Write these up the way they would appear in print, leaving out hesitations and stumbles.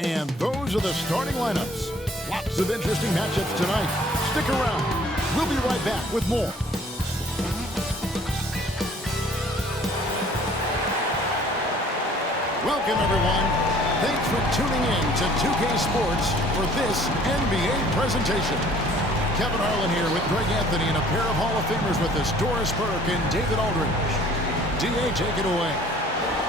And those are the starting lineups. Lots of interesting matchups tonight. Stick around. We'll be right back with more. Welcome, everyone. Thanks for tuning in to 2K Sports for this NBA presentation. Kevin Harlan here with Greg Anthony and a pair of Hall of Famers with us, Doris Burke and David Aldridge. D.A., take it away.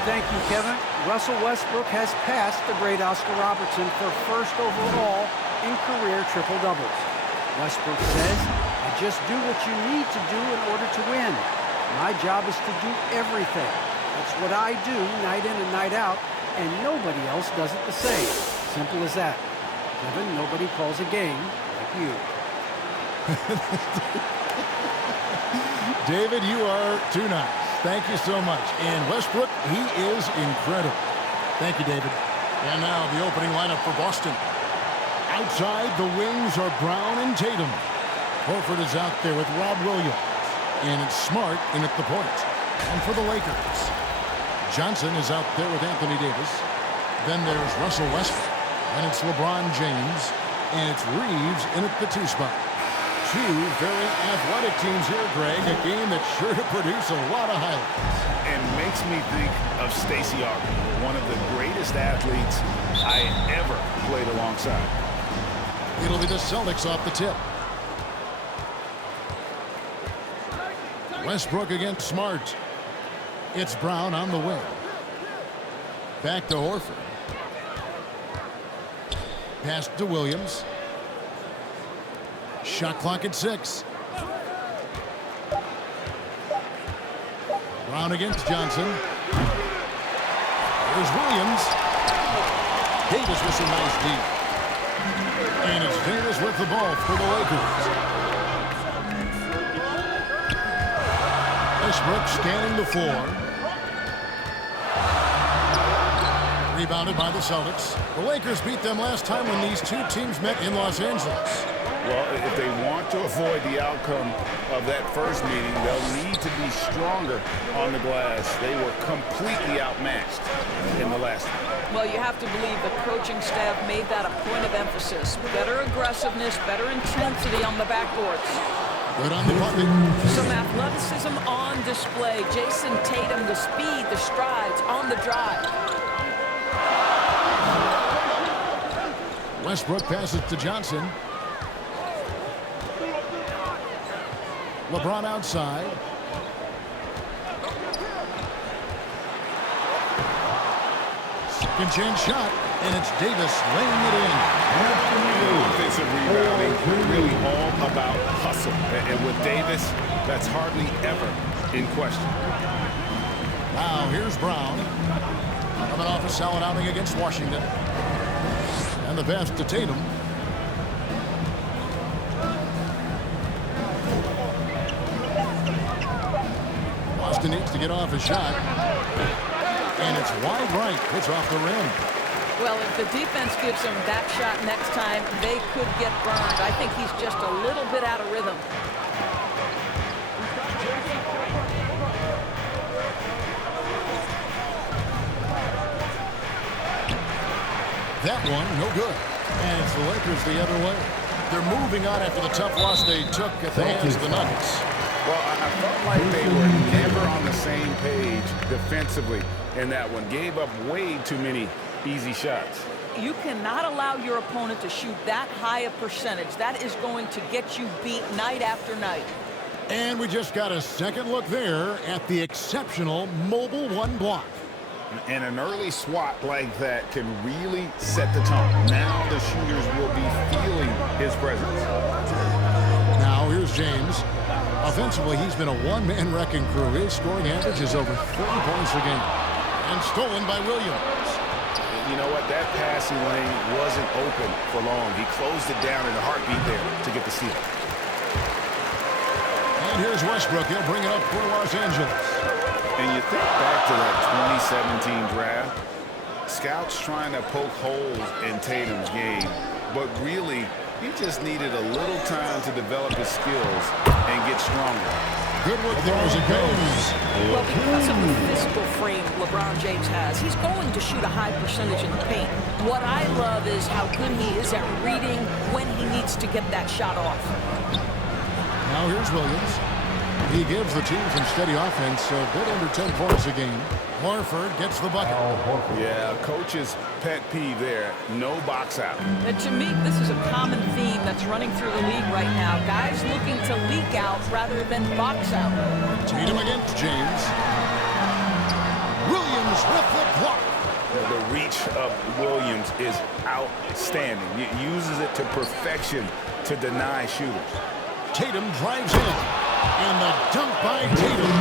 Thank you, Kevin. Russell Westbrook has passed the great Oscar Robertson for first overall in career triple-doubles. Westbrook says, I just do what you need to do in order to win. My job is to do everything. That's what I do night in and night out, and nobody else does it the same. Simple as that. Kevin, nobody calls a game like you. David, you are too nice. Thank you so much. And Westbrook, he is incredible. Thank you, David. And now the opening lineup for Boston. Outside, the wings are Brown and Tatum. Horford is out there with Rob Williams. And it's Smart in at the point. And for the Lakers, Johnson is out there with Anthony Davis. Then there's Russell Westbrook. And it's LeBron James. And it's Reeves in at the 2 spot. Two very athletic teams here, Greg. A game that's sure to produce a lot of highlights. And makes me think of Stacey Augmon, one of the greatest athletes I ever played alongside. It'll be the Celtics off the tip. Westbrook against Smart. It's Brown on the wing. Back to Horford. Pass to Williams. Shot clock at 6. Brown against Johnson. There's Williams. Davis with some nice D. And it's Davis with the ball for the Lakers. Westbrook scanning the floor. Rebounded by the Celtics. The Lakers beat them last time when these two teams met in Los Angeles. Well, if they want to avoid the outcome of that first meeting, they'll need to be stronger on the glass. They were completely outmatched in the last one. Well, you have to believe the coaching staff made that a point of emphasis. Better aggressiveness, better intensity on the backboards. Good on the bucket. Some athleticism on display. Jayson, Tatum, the speed, the strides on the drive. Westbrook passes to Johnson. LeBron outside. Second chance shot, and it's Davis laying it in. Offensive rebounding, really all about hustle. And with Davis, that's hardly ever in question. Now here's Brown. Coming off a solid outing against Washington. And the pass to Tatum. Boston needs to get off a shot. And it's wide right. It's off the rim. Well, if the defense gives him that shot next time, they could get burned. I think he's just a little bit out of rhythm. That one, no good. And it's the Lakers the other way. They're moving on after the tough loss they took at the hands of the Nuggets. Well, I felt like they were never on the same page defensively in that one. Gave up way too many easy shots. You cannot allow your opponent to shoot that high a percentage. That is going to get you beat night after night. And we just got a second look there at the exceptional mobile 1 block. And an early swat like that can really set the tone. Now the shooters will be feeling his presence. Now here's James. Offensively, he's been a one-man wrecking crew. His scoring average is over 30 points a game. And stolen by Williams. You know what? That passing lane wasn't open for long. He closed it down in a heartbeat there to get the steal. And here's Westbrook. He'll bring it up for Los Angeles. And you think back to that 2017 draft, scouts trying to poke holes in Tatum's game, but really, he just needed a little time to develop his skills and get stronger. Good look there as it goes. Well, because of the physical frame LeBron James has, he's going to shoot a high percentage in the paint. What I love is how good he is at reading when he needs to get that shot off. Now here's Williams. He gives the team some steady offense, a bit under 10 points a game. Horford gets the bucket. Yeah, coach's pet peeve there. No box out. And to me, this is a common theme that's running through the league right now. Guys looking to leak out rather than box out. Tatum against James. Williams with the block. The reach of Williams is outstanding. He uses it to perfection to deny shooters. Tatum drives in. And the dunk by Tatum.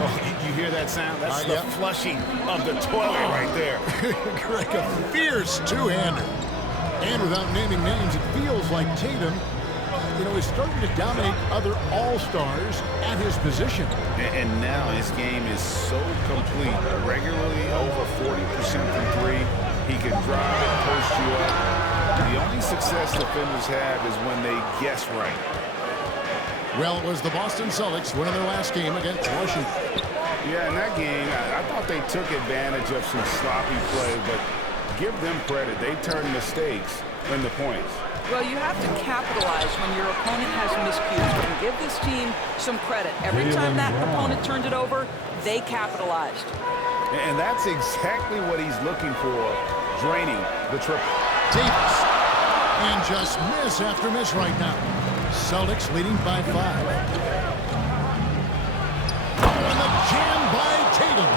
Oh, you hear that sound? That's the flushing of the toilet right there. Greg, a fierce two-hander. And without naming names, it feels like Tatum, is starting to dominate other all-stars at his position. And now his game is so complete. Regularly over 40% from three. He can drive it, post you up. The only success defenders have is when they guess right. Well, it was the Boston Celtics winning their last game against Washington. Yeah, in that game, I thought they took advantage of some sloppy play, but give them credit. They turned mistakes into points. Well, you have to capitalize when your opponent has miscues. And give this team some credit. Every time that opponent turned it over, they capitalized. And that's exactly what he's looking for, draining the triple. Davis. And just miss after miss right now. Celtics leading by 5. And the jam by Tatum.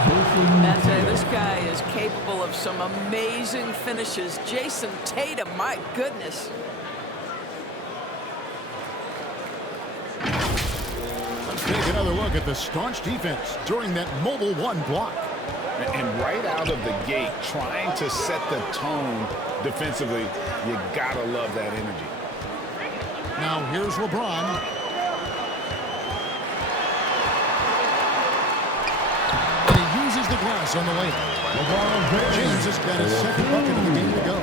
I tell you, this guy is capable of some amazing finishes. Jayson Tatum, my goodness. Let's take another look at the staunch defense during that mobile one block. And right out of the gate, trying to set the tone defensively, you gotta love that energy. Now here's LeBron. And he uses the glass on the layup. James has got his second bucket of the game to go.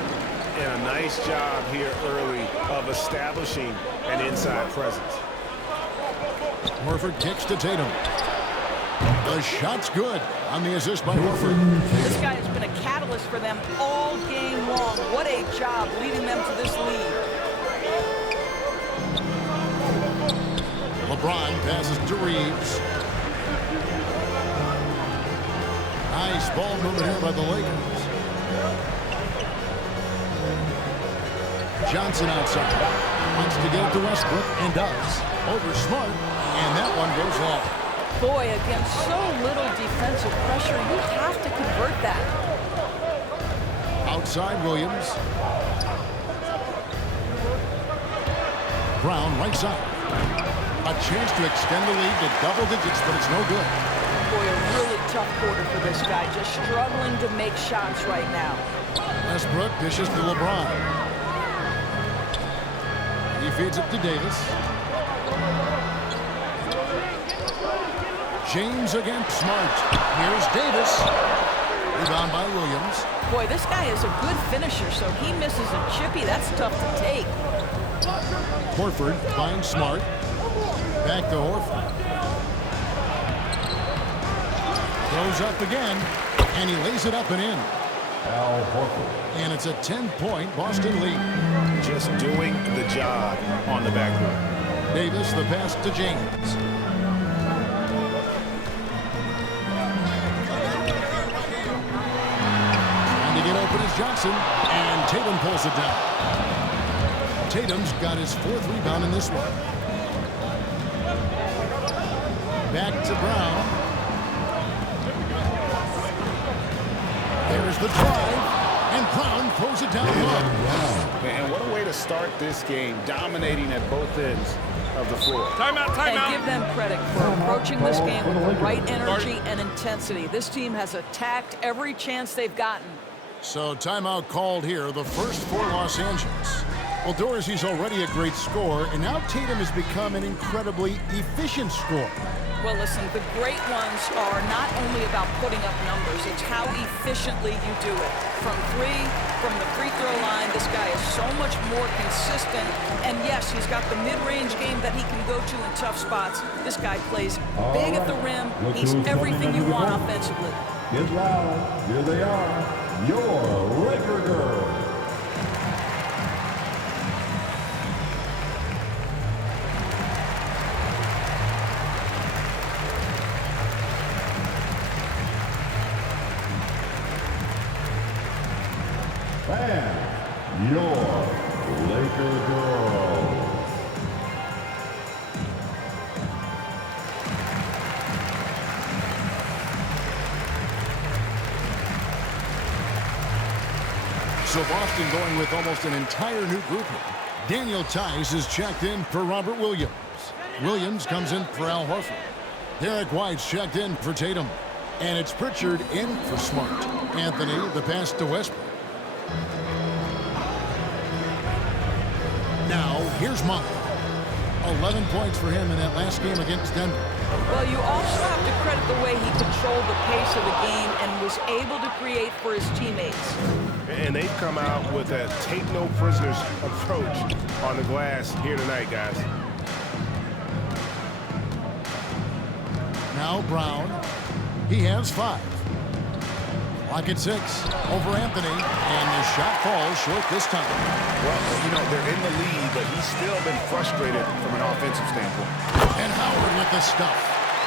And a nice job here early of establishing an inside presence. Horford kicks to Tatum. The shot's good on the assist by Horford. This guy has been a catalyst for them all game long. What a job leading them to this lead. LeBron passes to Reeves. Nice ball movement here by the Lakers. Johnson outside. Wants to get it to Westbrook and does. Over Smart. And that one goes long. Boy, against so little defensive pressure, you have to convert that. Outside Williams. Brown right side. A chance to extend the lead to double digits, but it's no good. Boy, a really tough quarter for this guy. Just struggling to make shots right now. Westbrook dishes to LeBron. He feeds it to Davis. James against Smart. Here's Davis. Rebound by Williams. Boy, this guy is a good finisher, so he misses a chippy. That's tough to take. Horford finds Smart. Back to Horford. Throws up again, and he lays it up and in. And it's a 10-point Boston lead. Just doing the job on the backboard. Davis, the pass to James. Trying to get open is Johnson, and Tatum pulls it down. Tatum's got his 4th rebound in this one. Back to Brown. There's the drive, and Brown throws it down low. And what a way to start this game, dominating at both ends of the floor. Timeout, timeout. And give them credit for approaching this game with the right energy and intensity. This team has attacked every chance they've gotten. So timeout called here, the first for Los Angeles. Well, Dorsey's already a great scorer, and now Tatum has become an incredibly efficient scorer. Well, listen, the great ones are not only about putting up numbers, it's how efficiently you do it. From the free throw line, this guy is so much more consistent. And yes, he's got the mid-range game that he can go to in tough spots. This guy plays big at the rim. He's everything you want offensively. Get loud. Here they are, your Laker girls. And your Laker girls. So Boston going with almost an entire new group here. Daniel Tice is checked in for Robert Williams. Williams comes in for Al Horford. Derek White's checked in for Tatum. And it's Pritchard in for Smart. Anthony, the pass to Westbrook. Now, here's Monk. 11 points for him in that last game against Denver. Well, you also have to credit the way he controlled the pace of the game and was able to create for his teammates. And they've come out with a take-no-prisoners approach on the glass here tonight, guys. Now Brown. He has 5. Clock at 6. Over Anthony. And the shot falls short this time. Well, you know, they're in the lead, but he's still been frustrated from an offensive standpoint. And Howard with the stuff.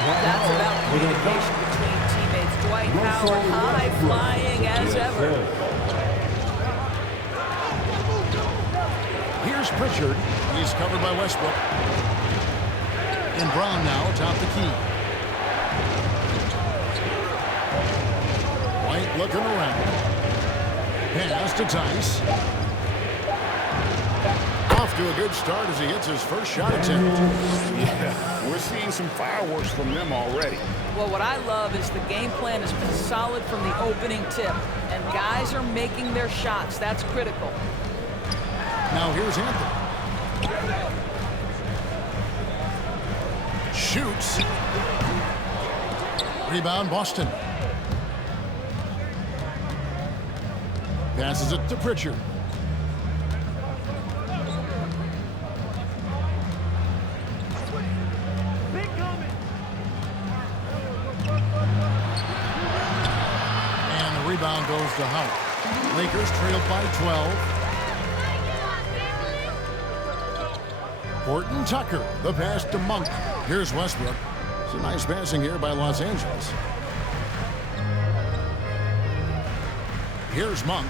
That's about communication between teammates. Dwight Howard high-flying as ever. Here's Pritchard. He's covered by Westbrook. And Brown now atop the key. White looking around. Pass to Tice. Off to a good start as he hits his first shot attempt. Yeah, we're seeing some fireworks from them already. Well, what I love is the game plan has been solid from the opening tip. And guys are making their shots. That's critical. Now here's Anthony. Shoots. Rebound Boston. Passes it to Pritchard. And the rebound goes to Howard. Lakers trailed by 12. Horton Tucker, the pass to Monk. Here's Westbrook. It's a nice passing here by Los Angeles. Here's Monk.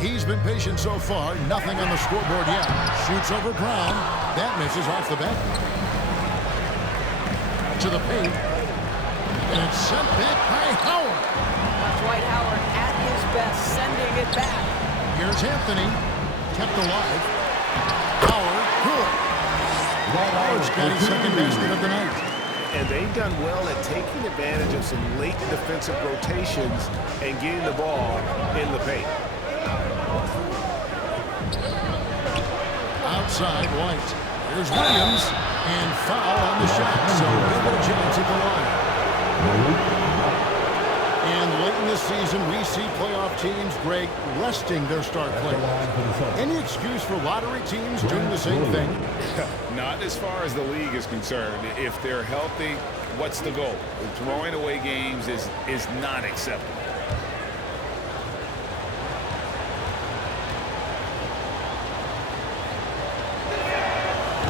He's been patient so far. Nothing on the scoreboard yet. Shoots over Brown. That misses off the back. To the paint. And it's sent back by Howard. That's Dwight Howard at his best, sending it back. Here's Anthony. Kept alive. Howard, good. Howard's got his second basket of the night. And they've done well at taking advantage of some late defensive rotations and getting the ball in the paint. Outside, White. Here's Williams. And foul on the shot. So double chance at the line. And late in the season, we see playoff teams, Greg, resting their star players. Any excuse for lottery teams doing the same thing? Not as far as the league is concerned. If they're healthy, what's the goal? Throwing away games is not acceptable.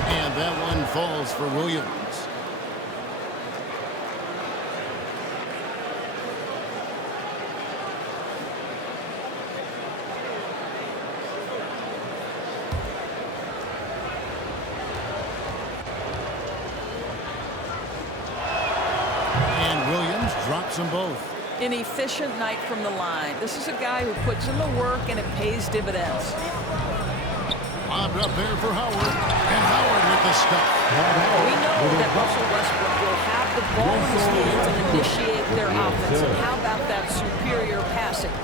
And that one falls for Williams. Drops them both. An efficient night from the line. This is a guy who puts in the work and it pays dividends. Lobbed up there for Howard. And Howard with the stuff. We know that Russell Westbrook will have the ball in his hands and initiate their offense. And how about that superior passing?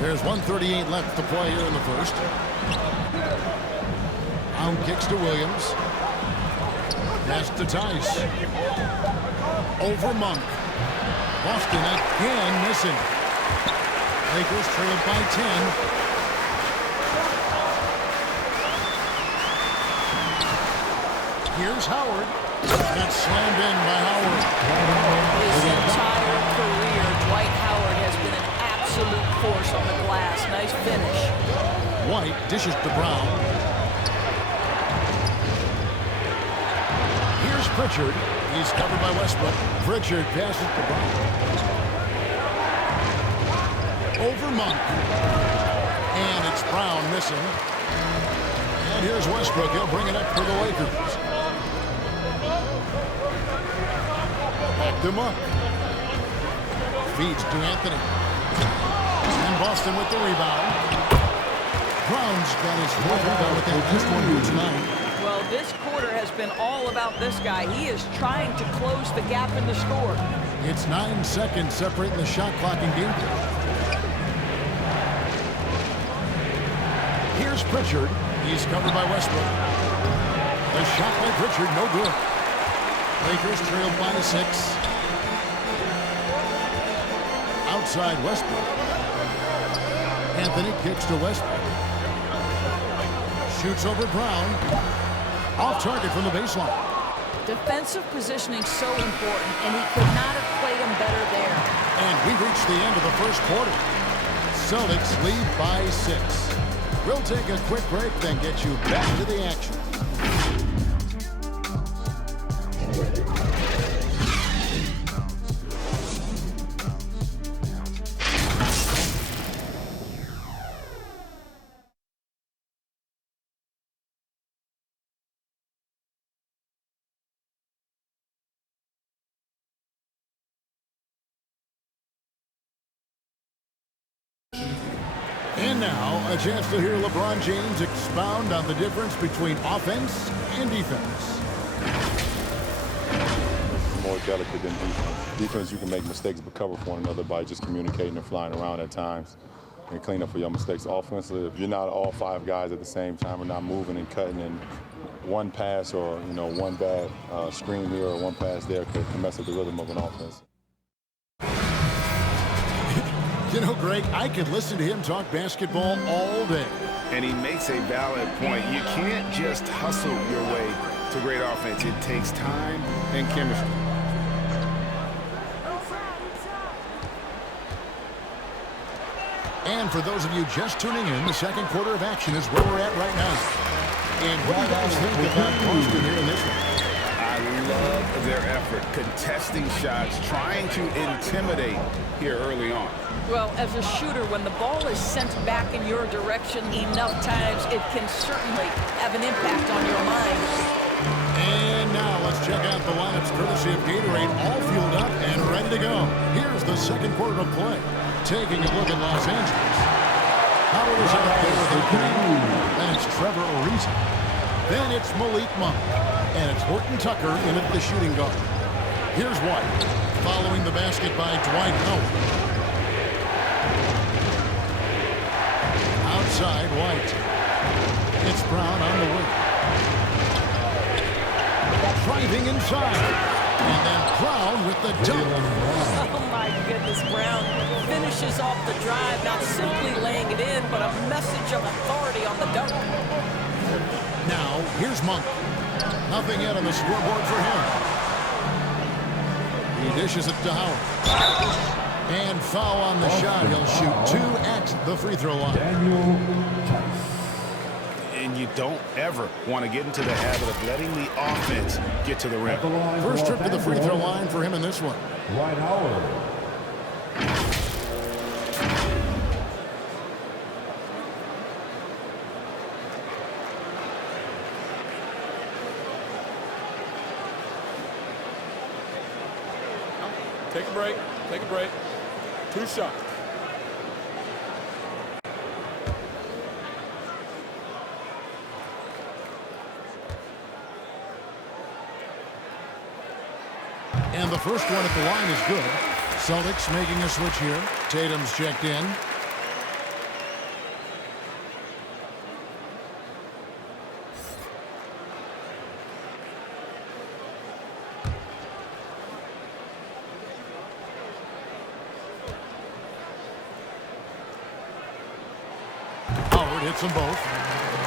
There's 1:38 left to play here in the first. Brown kicks to Williams. Pass to Tice. Over Monk. Boston again missing. Lakers trail by 10. Here's Howard. That's slammed in by Howard. His entire career, Dwight Howard has been an absolute force on the glass. Nice finish. White dishes to Brown. Here's Pritchard. He's covered by Westbrook. Pritchard passes to Brown. Over Monk. And it's Brown missing. And here's Westbrook. He'll bring it up for the Lakers. Back to Monk. Feeds to Anthony. And Boston with the rebound. Brown's got his fourth rebound with that last one here tonight. Well, this quarter has been all about this guy. He is trying to close the gap in the score. It's 9 seconds separating the shot clock and game play. Here's Pritchard. He's covered by Westbrook. The shot by Pritchard, no good. Lakers trail by 6. Outside Westbrook. Anthony kicks to Westbrook. Shoots over Brown. Off target from the baseline. Defensive positioning so important, and he could not have played him better there. And we've reached the end of the first quarter. Celtics lead by 6. We'll take a quick break, then get you back to the action. And now, a chance to hear LeBron James expound on the difference between offense and defense. More delicate than defense. Defense, you can make mistakes but cover for one another by just communicating and flying around at times and clean up for your mistakes. Offensively, if you're not all 5 guys at the same time or not moving and cutting, and one pass or one bad screen here or one pass there can mess up the rhythm of an offense. You know, Greg, I could listen to him talk basketball all day. And he makes a valid point. You can't just hustle your way to great offense. It takes time and chemistry. And for those of you just tuning in, the second quarter of action is where we're at right now. And what do you guys think about Boston here in this one? I love their effort, contesting shots, trying to intimidate here early on. Well, as a shooter, when the ball is sent back in your direction enough times, it can certainly have an impact on your mind. And now let's check out the lineups courtesy of Gatorade, all fueled up and ready to go. Here's the second quarter of play. Taking a look at Los Angeles. Howard is out there with opening. Then it's Trevor Ariza. Then it's Malik Monk. And it's Horton Tucker in at the shooting guard. Here's White, following the basket by Dwight Howard. Outside White. It's Brown on the wing. Driving inside. And then Brown with the dunk. Oh, my goodness, Brown finishes off the drive, not simply laying it in, but a message of authority on the dunk. Now, here's Monk. Nothing yet on the scoreboard for him. He dishes it to Howard. And foul on the shot. He'll shoot 2 at the free throw line. And you don't ever want to get into the habit of letting the offense get to the rim. First trip to the free throw line for him in this one. Dwight Howard. Take a break. Take a break. 2 shots. And the first one at the line is good. Celtics making a switch here. Tatum's checked in. hits them both.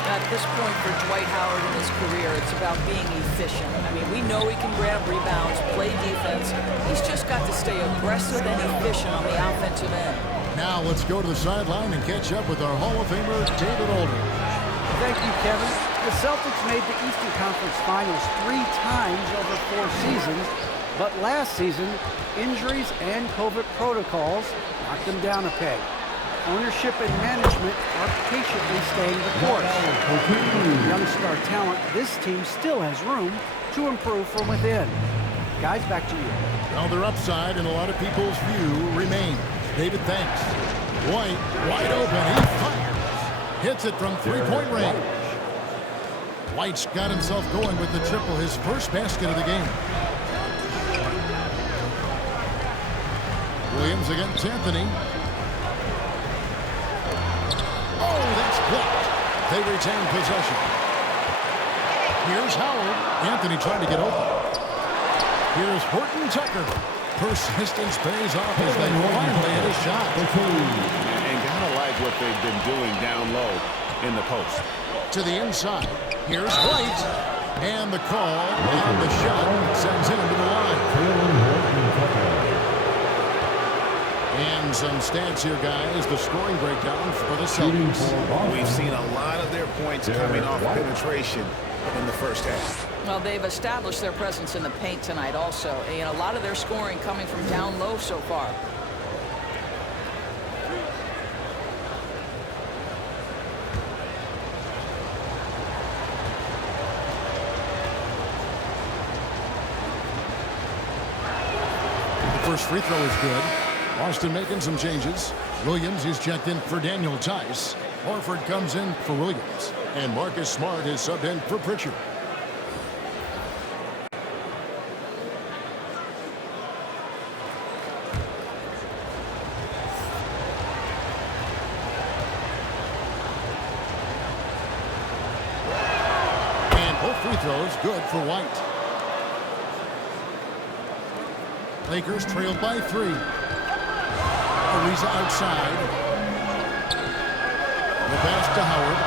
At this point for Dwight Howard in his career, it's about being efficient. I mean, we know he can grab rebounds, play defense. He's just got to stay aggressive and efficient on the offensive end. Now let's go to the sideline and catch up with our Hall of Famer, David Aldridge. Thank you, Kevin. The Celtics made the Eastern Conference Finals 3 times over 4 seasons, but last season, injuries and COVID protocols knocked them down a peg. Ownership and management are patiently staying the course. Young star talent, this team still has room to improve from within. Guys, back to you. Well, their upside in a lot of people's view remains. David, thanks. White, wide open, he fires. Hits it from three-point range. White's got himself going with the triple, his first basket of the game. Williams against Anthony. Oh, that's blocked. They retain possession. Here's Howard. Anthony trying to get open. Here's Horton Tucker. Persistence pays off as they finally hit a shot. And gotta like what they've been doing down low in the post. To the inside. Here's White. And the call on the shot sends him to the line. And some stats here, guys. The scoring breakdown for the Celtics. We've seen a lot of their points coming off penetration in the first half. Well, they've established their presence in the paint tonight also. And a lot of their scoring coming from down low so far. The first free throw is good. Boston making some changes. Williams is checked in for Daniel Tice. Horford comes in for Williams. And Marcus Smart is subbed in for Pritchard. And both free throws good for White. Lakers trailed by 3. Ariza outside. The pass to Howard.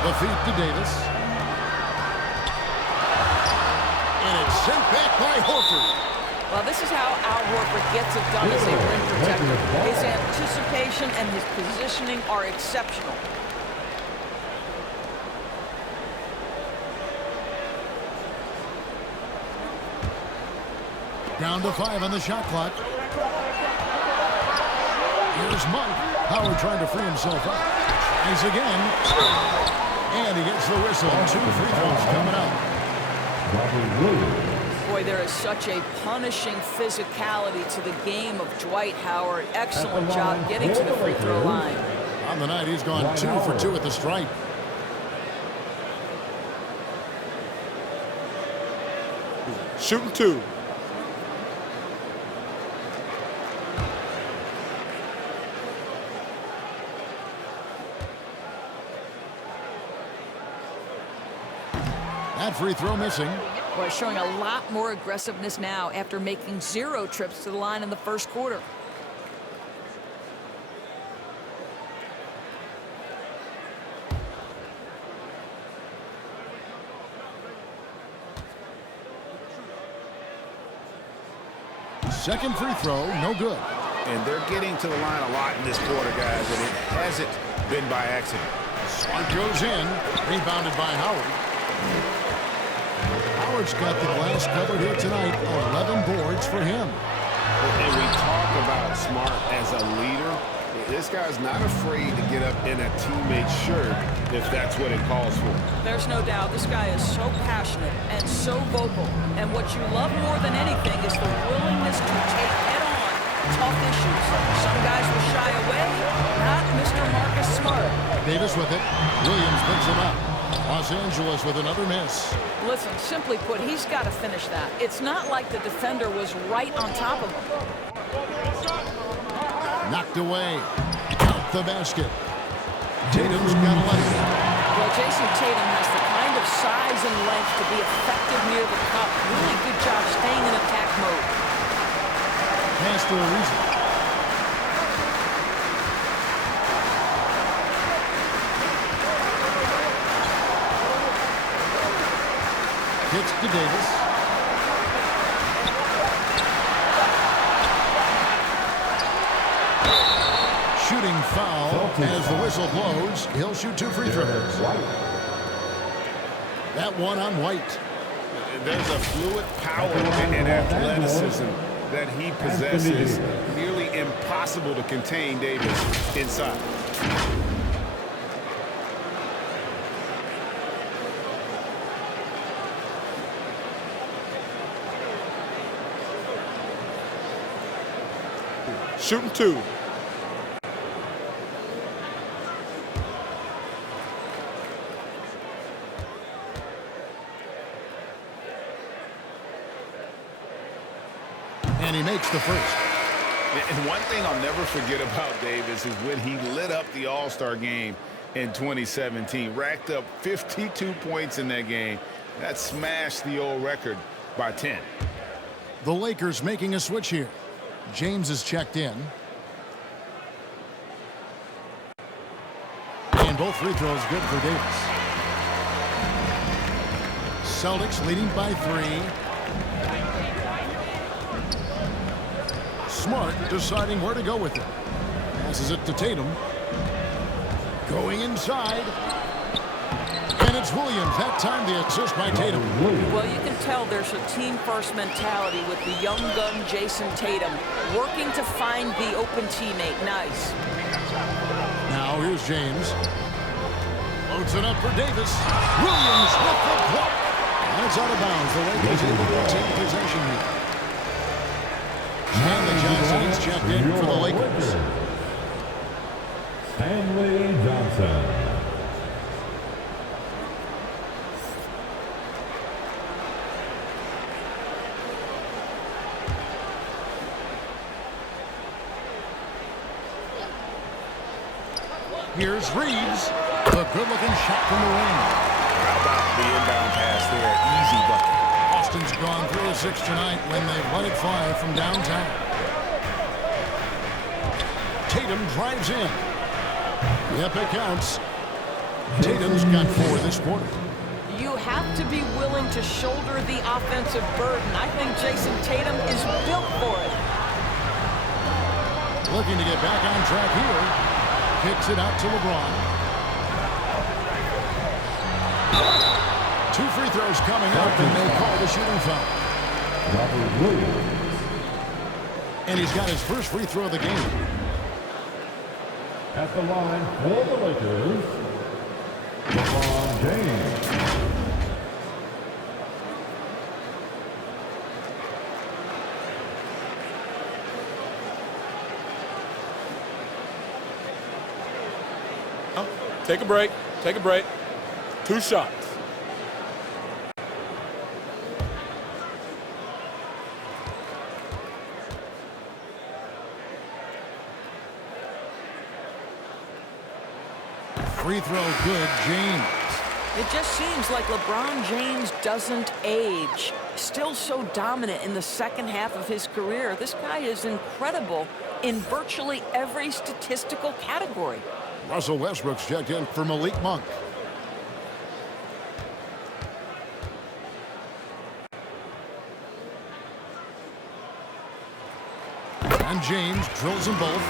The feed to Davis. And it's sent back by Horford. Well, this is how Al Horford gets it done as a rim protector. His anticipation and his positioning are exceptional. Down to 5 on the shot clock. Here's Monk. Howard trying to free himself up. Tries again. And he gets the whistle. 2 free throws coming up. Boy, there is such a punishing physicality to the game of Dwight Howard. Excellent job getting to the free throw line. On the night, he's gone 2 for 2 at the stripe. Shooting 2. That free throw missing. Boy, showing a lot more aggressiveness now after making 0 trips to the line in the first quarter. Second free throw, no good. And they're getting to the line a lot in this quarter, guys, and it hasn't been by accident. Smart goes in, rebounded by Howard. Howard's got the glass covered here tonight. 11 boards for him. And we talk about Smart as a leader. This guy's not afraid to get up in a teammate's shirt if that's what it calls for. There's no doubt this guy is so passionate and so vocal. And what you love more than anything is the willingness to take head-on tough issues. Some guys will shy away, not Mr. Marcus Smart. Davis with it. Williams picks him up. Los Angeles with another miss. Listen, simply put, he's got to finish that. It's not like the defender was right on top of him. Knocked away. Out the basket. Tatum's got to let it go. Well, Jayson Tatum has the kind of size and length to be effective near the cup. Really good job staying in attack mode. Pass to Ariza. Kicks to Davis. Shooting foul as the whistle blows. He'll shoot 2 free throws. That one on White. There's a fluid power and athleticism that he possesses. Nearly impossible to contain Davis inside. Shooting 2. And he makes the first. And one thing I'll never forget about Davis is when he lit up the All-Star game in 2017. Racked up 52 points in that game. That smashed the old record by 10. The Lakers making a switch here. James is checked in. And both free throws good for Davis. Celtics leading by 3. Smart deciding where to go with it. Passes it to Tatum. Going inside. And it's Williams. That time the assist by Tatum. Well, you can tell there's a team-first mentality with the young gun Jayson Tatum working to find the open teammate. Nice. Now here's James. Loads it up for Davis. Williams with the block. And it's out of bounds. The Lakers able to take possession here. Stanley Johnson is checked in for the Lakers. Stanley Johnson. Here's Reeves. A good-looking shot from the wing. How about the inbound pass there? Easy bucket. Boston's gone through a 6 tonight when they've let it fly from downtown. Tatum drives in. Yep, it counts. Tatum's got 4 this quarter. You have to be willing to shoulder the offensive burden. I think Jayson Tatum is built for it. Looking to get back on track here. Kicks it out to LeBron. 2 free throws coming up, and they call the shooting foul. Robert Williams. And he's got his first free throw of the game. At the line for the Lakers, LeBron James. Take a break. Take a break. 2 shots. Free throw good, James. It just seems like LeBron James doesn't age. Still so dominant in the second half of his career. This guy is incredible in virtually every statistical category. Russell Westbrook's checked in for Malik Monk. And James drills them both.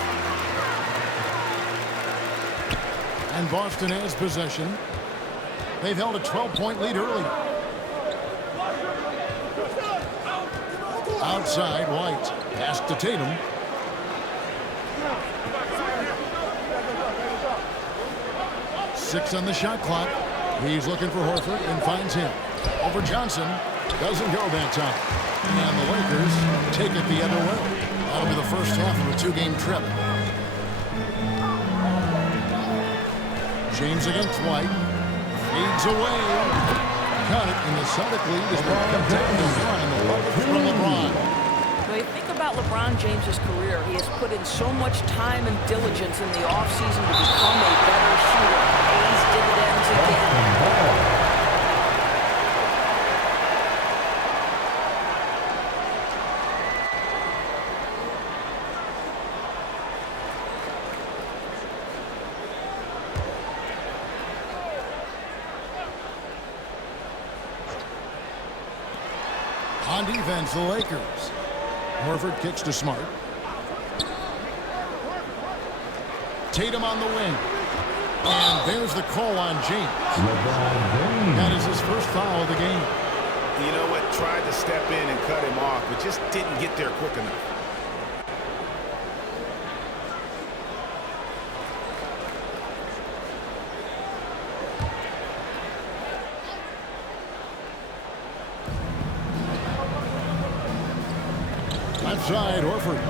And Boston has possession. They've held a 12-point lead early. Outside, White. Pass to Tatum. Six on the shot clock. He's looking for Horford and finds him. Over Johnson. Doesn't go that time. And the Lakers take it the other way. That'll be the first half of a 2-game trip. James against White. Feeds away. Got it, and the Celtic lead has been cut down to 1 in the bucket from LeBron. When you think about LeBron James's career, he has put in so much time and diligence in the offseason to become a better shooter. Pays dividends again. On defense, the Lakers. Horford kicks to Smart. Tatum on the wing. And there's the call on James. That is his first foul of the game. You know what? Tried to step in and cut him off, but just didn't get there quick enough. Outside, Horford.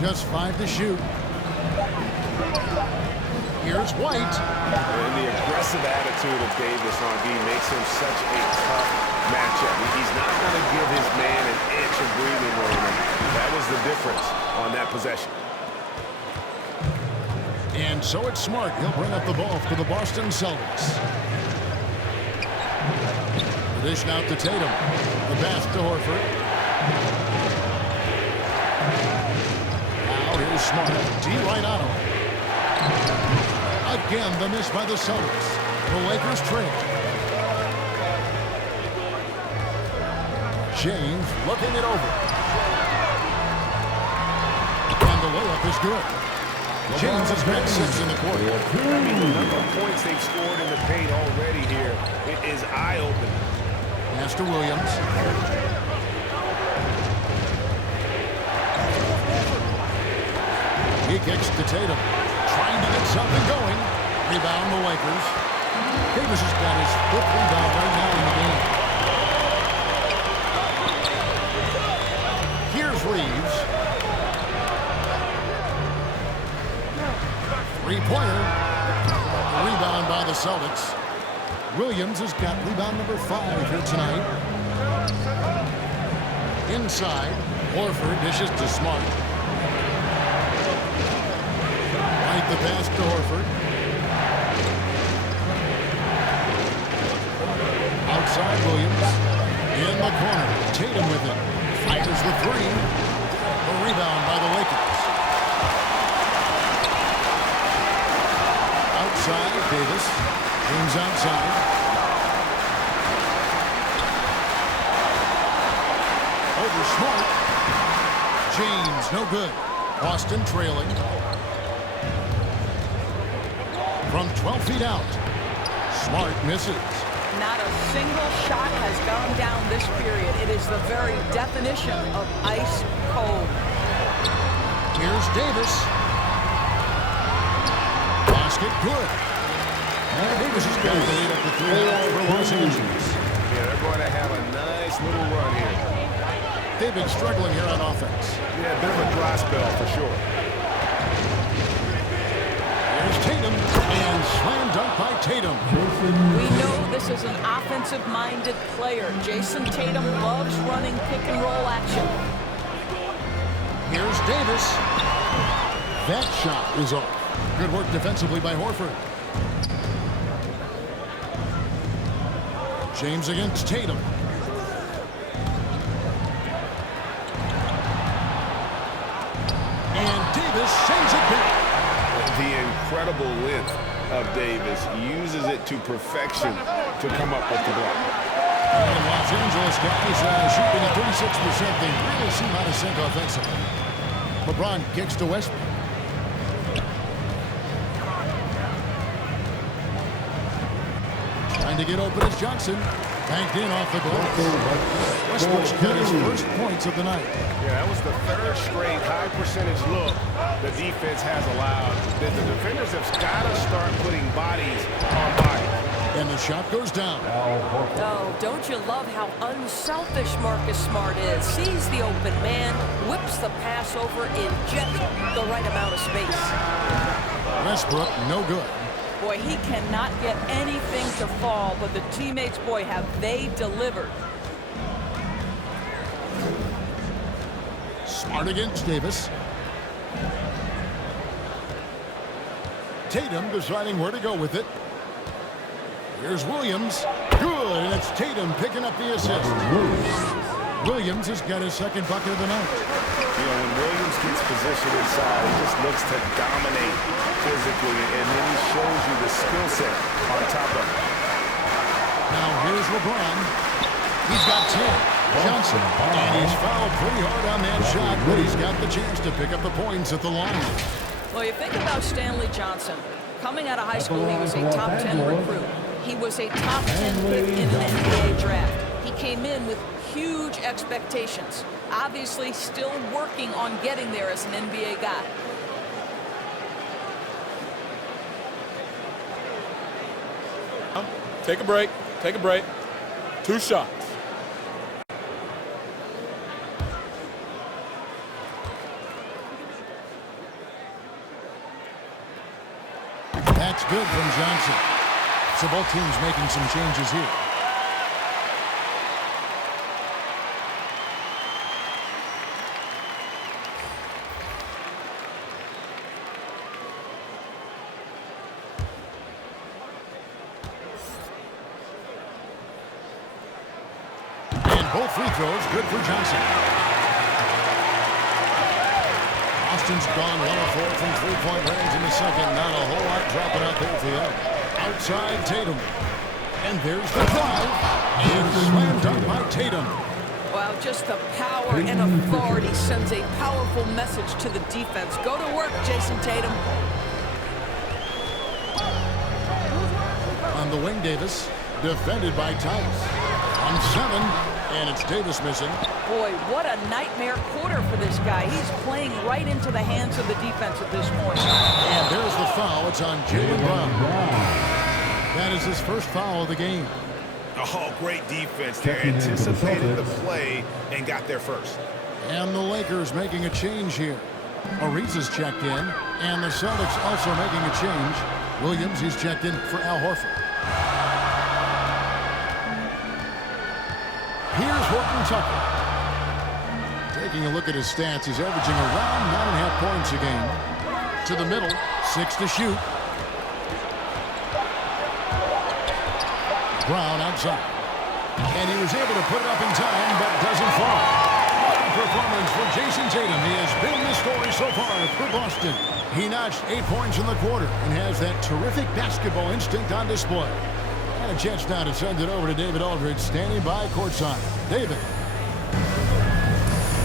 Just 5 to shoot. Here's White. And the aggressive attitude of Davis on D makes him such a tough matchup. He's not going to give his man an inch of breathing room. And that was the difference on that possession. And so it's Smart. He'll bring up the ball for the Boston Celtics. The dish out to Tatum. The pass to Horford. Now here's Smart. D right on him. Again, the miss by the Celtics. The Lakers trail. James looking it over. And the layup is good. James has got 6 in the quarter. I mean, the number of points they've scored in the paint already here is eye-opening. Pass to Williams. He kicks to Tatum. Trying to get something going. Rebound the Lakers. Davis has got his 5th rebound right now in the game. Here's Reeves. Three-pointer. Rebound by the Celtics. Williams has got rebound number 5 here tonight. Inside, Horford dishes to Smart. Right the pass to Horford. Outside Williams. In the corner. Tatum with it. Fires the 3. A rebound by the Lakers. Outside Davis. James outside. Over Smart. James, no good. Boston trailing. From 12 feet out. Smart misses. Not a single shot has gone down this period. It is the very definition of ice cold. Here's Davis. Basket good. Davis has got the lead up to 3 now for Los Angeles. Yeah, they're going to have a nice little run here. They've been struggling here on offense. Yeah, a bit of a dry spell for sure. There's Tatum, and slam dunk by Tatum. We know this is an offensive-minded player. Jayson Tatum loves running pick-and-roll action. Here's Davis. That shot is off. Good work defensively by Horford. James against Tatum. And Davis sends it back. The incredible length of Davis uses it to perfection to come up with the block. And Los Angeles guys shooting at 36%. They really seem out of sync offensively. LeBron kicks to Westbrook. Trying to get open as Johnson. Banked in off the glass. Westbrook's got his first points of the night. Yeah, that was the 3rd straight high percentage look the defense has allowed. The defenders have got to start putting bodies on bodies. And the shot goes down. Oh, don't you love how unselfish Marcus Smart is? Sees the open man, whips the pass over in just the right amount of space. Westbrook, no good. Boy, he cannot get anything to fall, but the teammates, boy, have they delivered. Smart against Davis. Tatum deciding where to go with it. Here's Williams. Good, and it's Tatum picking up the assist. Williams has got his 2nd bucket of the night. You know, when Williams gets positioned inside, he just looks to dominate physically, and then he shows you the skill set on top of it. Now here's LeBron. He's got 10. Johnson. And he's fouled pretty hard on that shot, but he's got the chance to pick up the points at the line. Well, you think about Stanley Johnson. Coming out of high school, he was a top 10 recruit. He was a top 10 pick in an NBA draft. He came in with huge expectations. Obviously, still working on getting there as an NBA guy. Take a break. Take a break. 2 shots. That's good from Johnson. So both teams making some changes here. And both free throws good for Johnson. Boston's gone 1 of 4 from three-point range in the second. Not a whole lot dropping out there for them. Outside Tatum. And there's the drive. And slam dunk by Tatum. Wow, just the power and authority sends a powerful message to the defense. Go to work, Jayson Tatum. On the wing, Davis. Defended by Tice. On 7. And it's Davis missing. Boy, what a nightmare quarter for this guy. He's playing right into the hands of the defense at this point. And there's the foul. It's on Jaylen Brown. That is his first foul of the game. Oh, great defense there. Anticipated the play and got there first. And the Lakers making a change here. Ariza's checked in. And the Celtics also making a change. Williams, he's checked in for Al Horford. Here's Horton Tucker. Taking a look at his stats, he's averaging around 9.5 points a game. To the middle, 6 to shoot. Brown outside. And he was able to put it up in time, but doesn't fall. What a performance for Jayson Tatum. He has been the story so far for Boston. He notched 8 points in the quarter and has that terrific basketball instinct on display. And a chance now to send it over to David Aldridge, standing by courtside. David.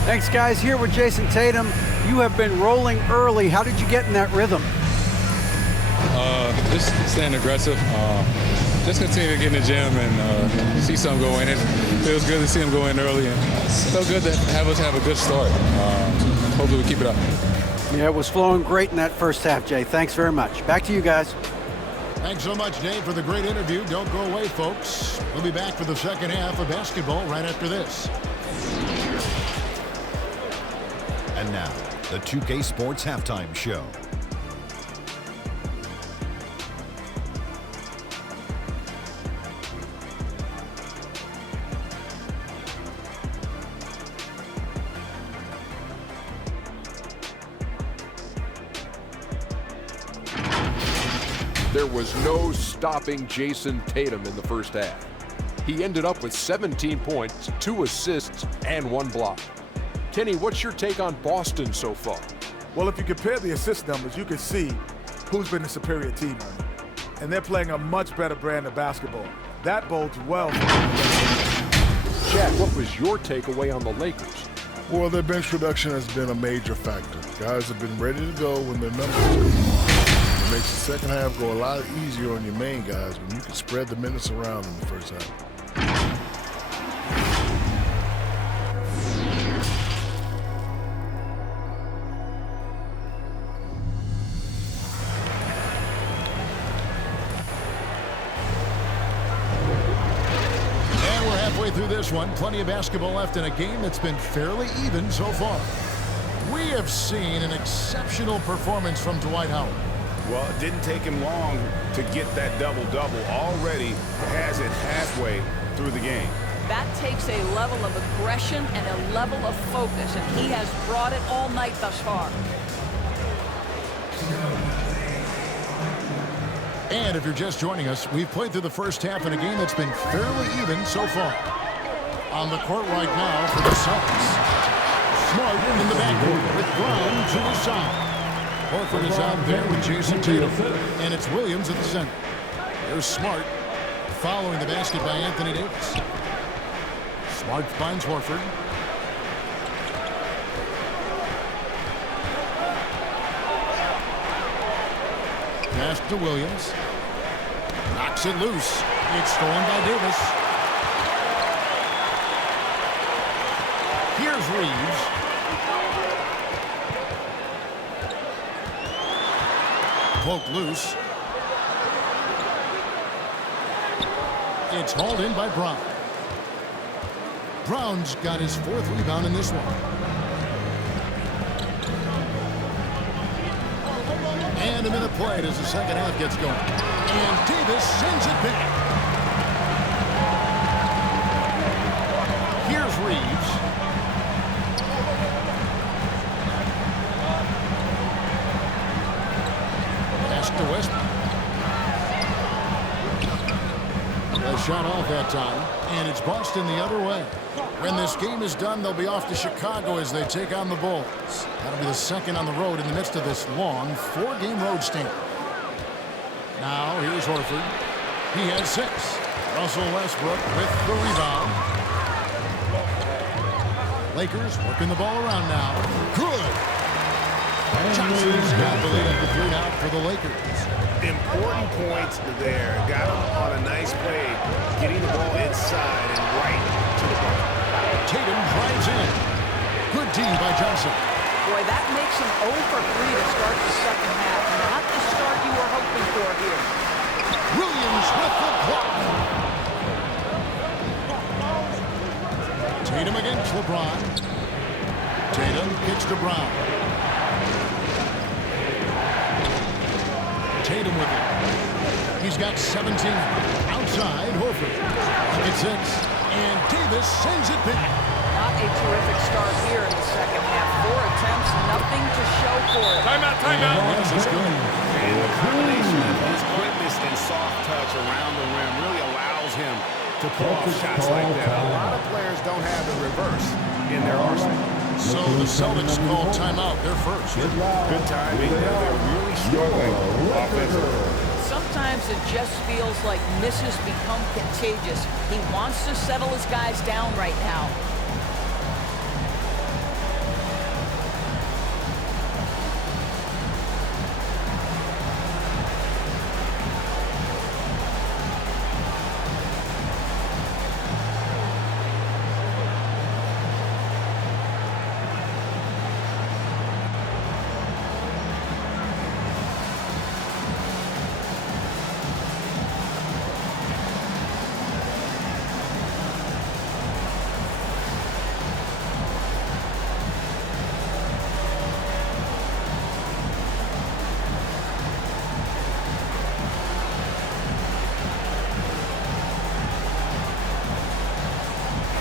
Thanks, guys. Here with Jayson Tatum. You have been rolling early. How did you get in that rhythm? Just staying aggressive. Just continue to get in the gym and see some go in. It feels good to see him go in early, and felt good to have us have a good start. Hopefully we keep it up. Yeah, it was flowing great in that first half, Jay. Thanks very much. Back to you guys. Thanks so much, Dave, for the great interview. Don't go away, folks. We'll be back for the second half of basketball right after this. And now, the 2K Sports Halftime Show. There was no stopping Jayson Tatum in the first half. He ended up with 17 points, 2 assists, and 1 block. Kenny, what's your take on Boston so far? Well, if you compare the assist numbers, you can see who's been the superior team. And they're playing a much better brand of basketball. That bodes well for them. Jack, what was your takeaway on the Lakers? Well, their bench production has been a major factor. Guys have been ready to go when their numbers come. It makes the second half go a lot easier on your main guys when you can spread the minutes around in the first half. And we're halfway through this one. Plenty of basketball left in a game that's been fairly even so far. We have seen an exceptional performance from Dwight Howard. Well, it didn't take him long to get that double-double. Already has it halfway through the game. That takes a level of aggression and a level of focus, and he has brought it all night thus far. And if you're just joining us, we've played through the first half in a game that's been fairly even so far. On the court right now for the Celtics. Smart in the backcourt with Brown to the side. Horford is out there with Jayson Tatum. And it's Williams at the center. There's Smart. Following the basket by Anthony Davis. Smart finds Horford. Pass to Williams. Knocks it loose. It's stolen by Davis. Here's Reeves. Poked loose. It's hauled in by Brown. Brown's got his 4th rebound in this one. And a minute played as the second half gets going. And Davis sends it back. Here's Reeves. Pass to Westbrook. A shot off that time. And it's Boston the other way. When this game is done, they'll be off to Chicago as they take on the Bulls. That'll be the second on the road in the midst of this long 4-game road stint. Now, here's Horford. He has 6. Russell Westbrook with the rebound. Lakers working the ball around now. Good. Johnson's got the lead up to 3 now for the Lakers. Important points there. Got him on a nice play, getting the ball inside and right to the ball. Tatum drives in. Good D by Johnson. Boy, that makes him 0 for 3 to start the second half. Not the start you were hoping for here. Williams with the block. Tatum against LeBron. Tatum kicks to Brown. Tatum with it. He's got 17. Outside, Horford. Bucket 6. And Davis sends it back. Not a terrific start here in the second half. 4 attempts, nothing to show for it. Timeout, timeout. Yes, it's good. And the combination of his quickness and soft touch around the rim really allows him to pull off shots like that. A lot of players don't have the reverse in their arsenal. So the Celtics call timeout. They're first. Good timing. They're really struggling offensively. Sometimes it just feels like misses become contagious. He wants to settle his guys down right now.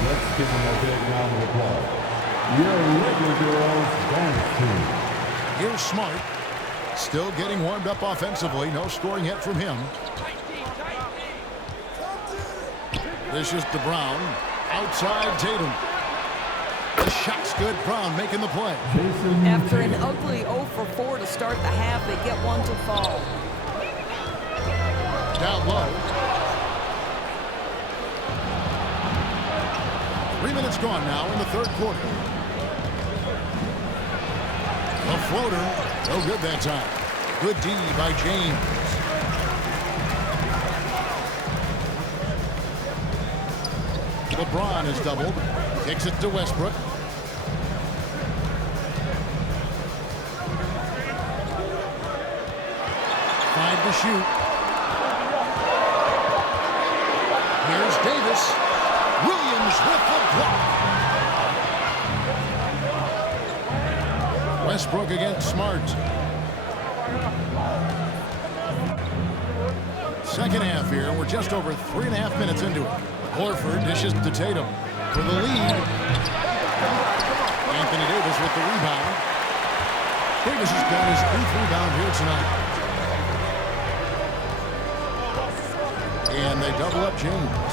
Let's give them a big round of applause. Your Laker girls dance team. Here's Smart. Still getting warmed up offensively. No scoring hit from him. This is to Brown. Outside Tatum. The shot's good. Brown making the play. After an ugly 0 for 4 to start the half, they get one to fall. Down low. 3 minutes gone now in the third quarter. The floater. No good that time. Good D by James. LeBron is doubled. Kicks it to Westbrook. Five to shoot. Here's Davis. Williams with the block. Westbrook against Smart. Second half here. We're just over 3.5 minutes into it. Horford dishes to Tatum for the lead. Anthony Davis with the rebound. Davis has got his 8th rebound here tonight. And they double up James.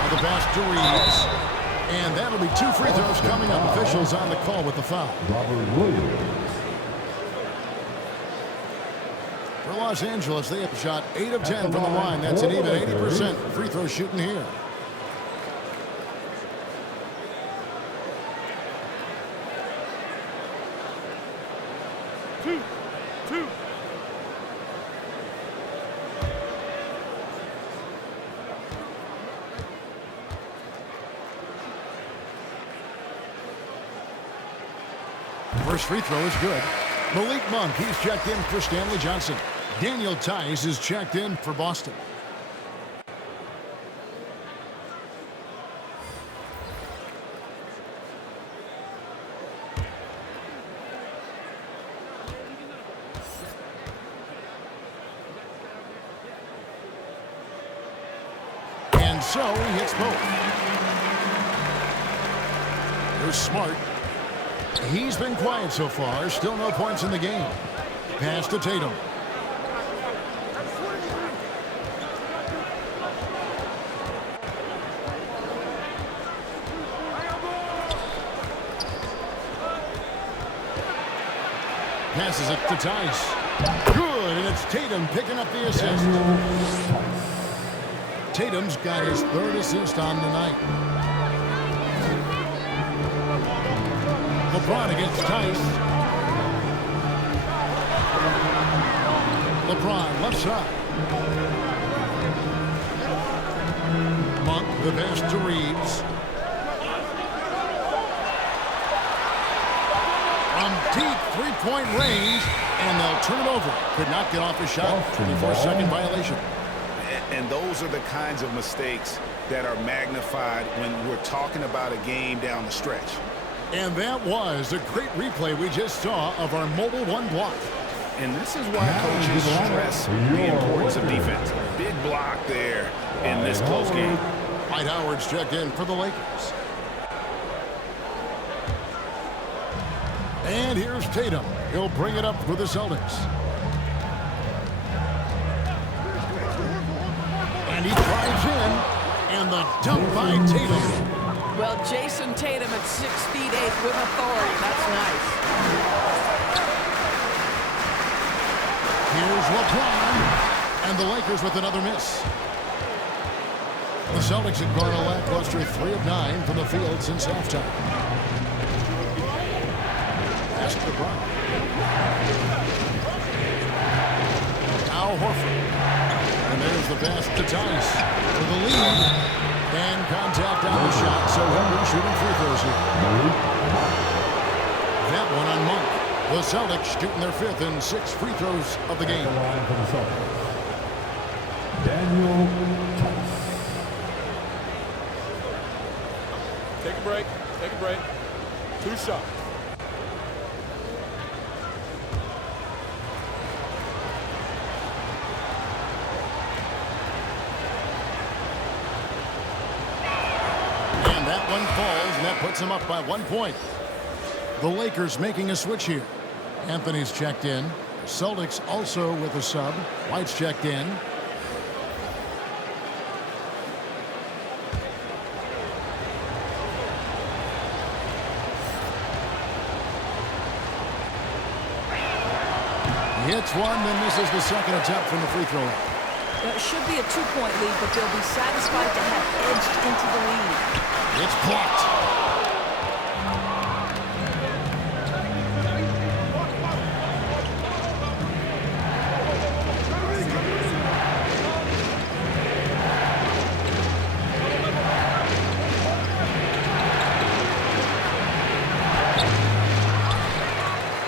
Now the pass to Reeves. And that'll be 2 free throws coming up. Officials on the call with the foul. Robert Williams. For Los Angeles, they have shot 8 of 10 from the line. That's an even 80% free throw shooting here. Two. First free throw is good. Malik Monk, he's checked in for Stanley Johnson. Daniel Tice is checked in for Boston. And so he hits both. Here's Smart. He's been quiet so far. Still no points in the game. Pass to Tatum. Passes it to Tice. Good, and it's Tatum picking up the assist. Tatum's got his 3rd assist on the night. LeBron against Tice. LeBron left side. Monk the pass to Reeves. From deep three-point range, and they'll turn it over. Could not get off a shot. 24-second violation. And those are the kinds of mistakes that are magnified when we're talking about a game down the stretch. And that was a great replay we just saw of our mobile one block. And this is why coaches stress the importance of defense. Big block there in this close game. Dwight Howard's checked in for the Lakers. And here's Tatum. He'll bring it up for the Celtics. And he drives in. And the dunk by Tatum. Well, Jayson Tatum at 6'8" with authority. That's nice. Here's LeBron. And the Lakers with another miss. The Celtics have gone a lackluster 3 of 9 from the field since halftime. That's LeBron. Al Horford. And there's the pass to Tice for the lead. And contact on the shot, so Henry shooting free throws here. That one on Monk. The Celtics shooting their 5th and 6th free throws of the game. Daniel Tice. Take a break. Take a break. 2 shots. That one falls, and that puts them up by 1 point. The Lakers making a switch here. Anthony's checked in. Celtics also with a sub. White's checked in. He hits one, then misses the second attempt from the free throw line. It should be a 2-point lead, but they'll be satisfied to have edged into the lead. It's blocked.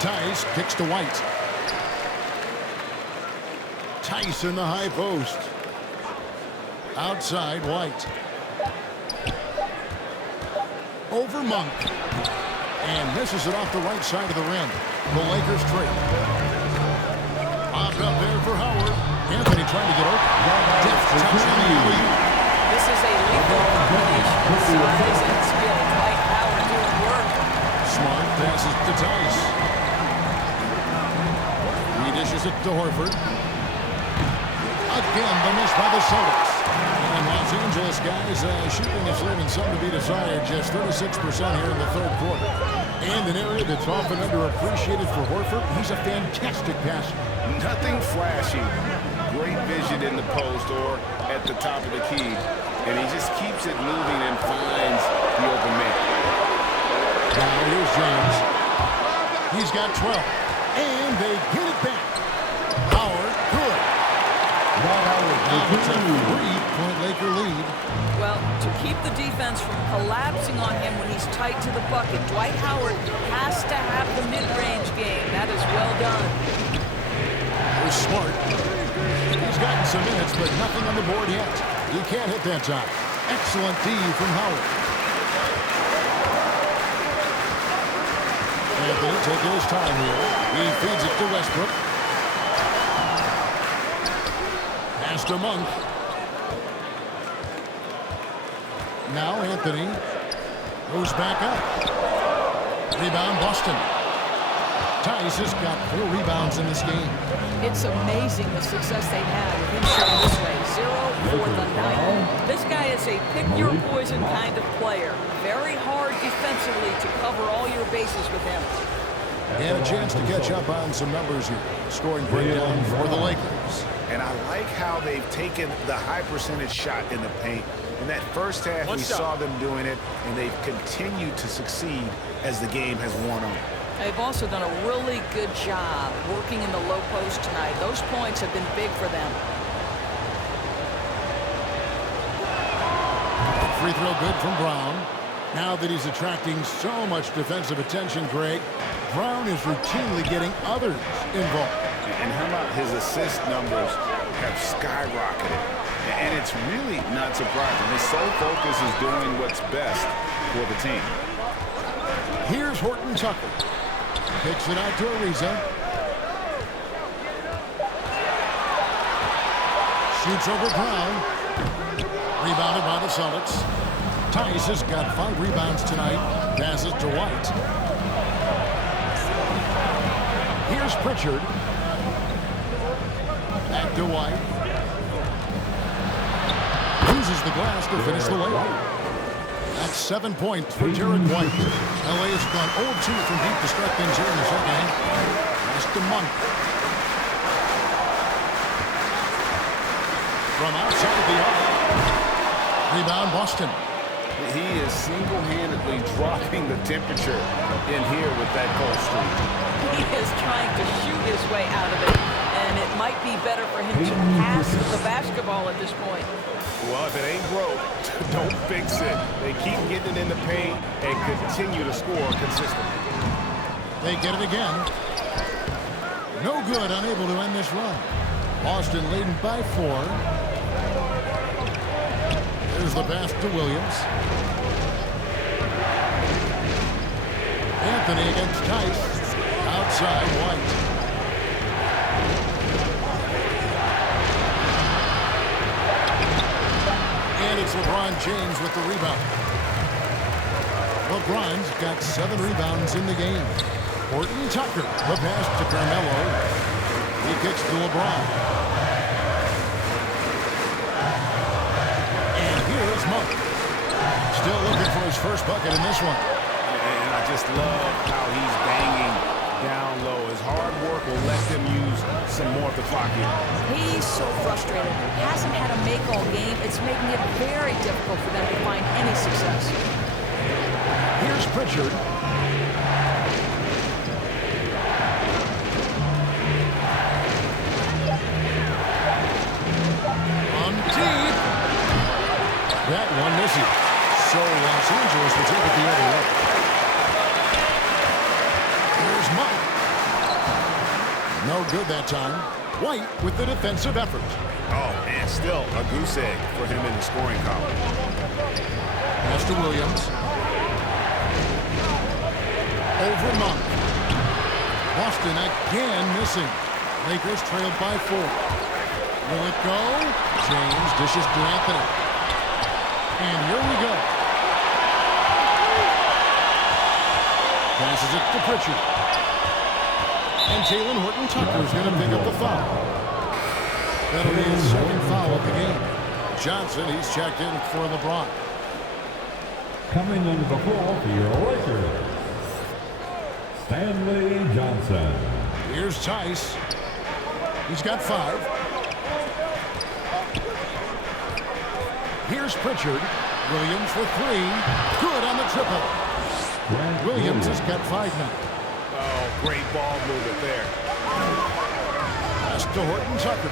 Tice kicks to White. Tice in the high post. Outside White. Over Monk. And misses it off the right side of the rim. The Lakers trade. Popped up there for Howard. Anthony trying to get open. Deft touch on the alley. This is a lethal combination of size and skill. Dwight Howard doing work. Smart passes to Tice. He dishes it to Horford. Again, the miss by the Celtics. And And Los Angeles guys shooting is leaving some to be desired. Just 36% here in the third quarter. And an area that's often underappreciated for Horford, he's a fantastic passer. Nothing flashy. Great vision in the post or at the top of the key. And he just keeps it moving and finds the open man. Now here's James. He's got 12. And they get it back. Howard, good. Now it's a 3-point Laker lead. Well, to keep the defense from collapsing on him when he's tight to the bucket, Dwight Howard has to have the mid-range game. That is well done. Here's Smart. He's gotten some minutes, but nothing on the board yet. He can't hit that time. Excellent D from Howard. Anthony taking his time here. He feeds it to Westbrook. Pass to Monk. Now Anthony goes back up. Rebound Boston. Tice has got 4 rebounds in this game. It's amazing the success they've had with him shooting this way. 0 for the night. This guy is a pick-your-poison kind of player. Very hard defensively to cover all your bases with him. And a chance to catch up on some numbers here. Scoring breakdown for the Lakers. And I like how they've taken the high percentage shot in the paint. In that first half, we saw them doing it, and they've continued to succeed as the game has worn on. They've also done a really good job working in the low post tonight. Those points have been big for them. Free throw good from Brown. Now that he's attracting so much defensive attention, Greg, Brown is routinely getting others involved. And how about his assist numbers have skyrocketed? And it's really not surprising. His sole focus is doing what's best for the team. Here's Horton Tucker. Kicks it out to Ariza. Shoots over Brown. Rebounded by the Celtics. Tice has got 5 rebounds tonight. Passes to White. Here's Pritchard. Back to White. Uses the glass to finish the layup. That's 7 points for Jared White. LA has gone 0-2 from deep to start things here in the second. Pass to Monk. From outside the arc. Rebound Boston. He is single-handedly dropping the temperature in here with that cold streak. He is trying to shoot his way out of it, and it might be better for him to pass the basketball at this point. Well, if it ain't broke, don't fix it. They keep getting it in the paint and continue to score consistently. They get it again. No good, unable to end this run. Boston leading by 4. There's the pass to Williams. Anthony against Tice. Outside White. And it's LeBron James with the rebound. LeBron's got 7 rebounds in the game. Horton Tucker, the pass to Carmelo. He kicks to LeBron. And here's Monk. Still looking for his first bucket in this one. And I just love how he's banging down low. His hard work will let them use some more of the clock here. He's so frustrated. Hasn't had a make all game. It's making it very difficult for them to find any success. Here's Pritchard. On deep. That one misses. So Los Angeles will take it the other way. Here's Monk. No good that time. White with the defensive effort. Oh, man, still a goose egg for him in the scoring column. Pass to Williams. Over Monk. Boston again missing. Lakers trailed by 4. Will it go? James dishes to Anthony. And here we go. Passes it to Pritchard. And Taylor Horton Tucker is going to pick up the foul. That'll be his second foul of the game. Johnson, he's checked in for LeBron. Coming on the floor for your Lakers, Stanley Johnson. Here's Tice. He's got 5. Here's Pritchard. Williams for 3. Good on the triple. Williams has got 5 now. Oh, great ball movement there. Pass to Horton Tucker.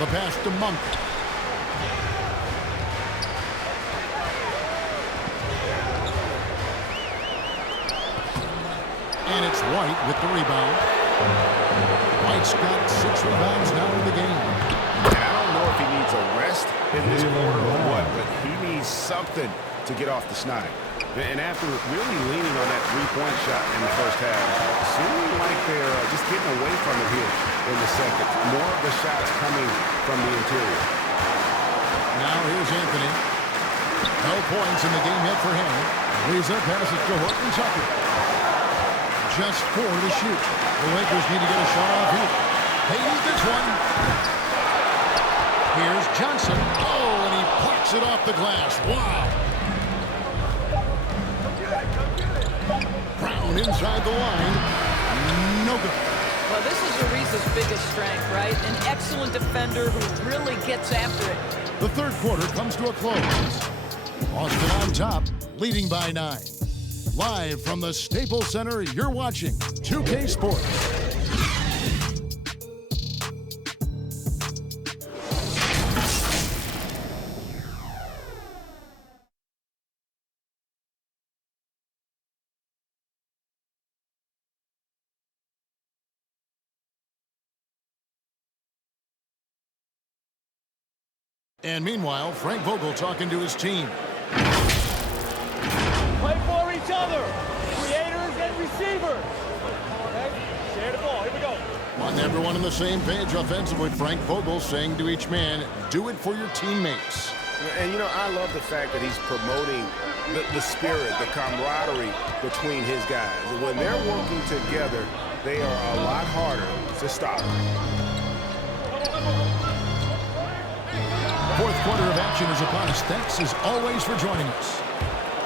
The pass to Monk. And it's White with the rebound. White's got 6 rebounds now in the game. I don't know if he needs a rest in this quarter or what, but he needs something to get off the snide. And after really leaning on that three-point shot in the first half, seeming like they're just getting away from it here in the second. More of the shots coming from the interior. Now here's Anthony. No points in the game yet for him. Ariza passes to Horton Tucker. Just 4 to shoot. The Lakers need to get a shot off here. They need this one. Here's Johnson. Oh, and he plucks it off the glass. Wow. Brown inside the line. No good. Well, this is Ariza's biggest strength, right? An excellent defender who really gets after it. The third quarter comes to a close. Boston on top, leading by 9. Live from the Staples Center, you're watching 2K Sports. And meanwhile, Frank Vogel talking to his team. Play for each other, creators and receivers. Okay, share the ball. Here we go. Want everyone on the same page offensively. Frank Vogel saying to each man, do it for your teammates. And, you know, I love the fact that he's promoting the spirit, the camaraderie between his guys. When they're working together, they are a lot harder to stop. Fourth quarter of action is upon us. Thanks as always for joining us.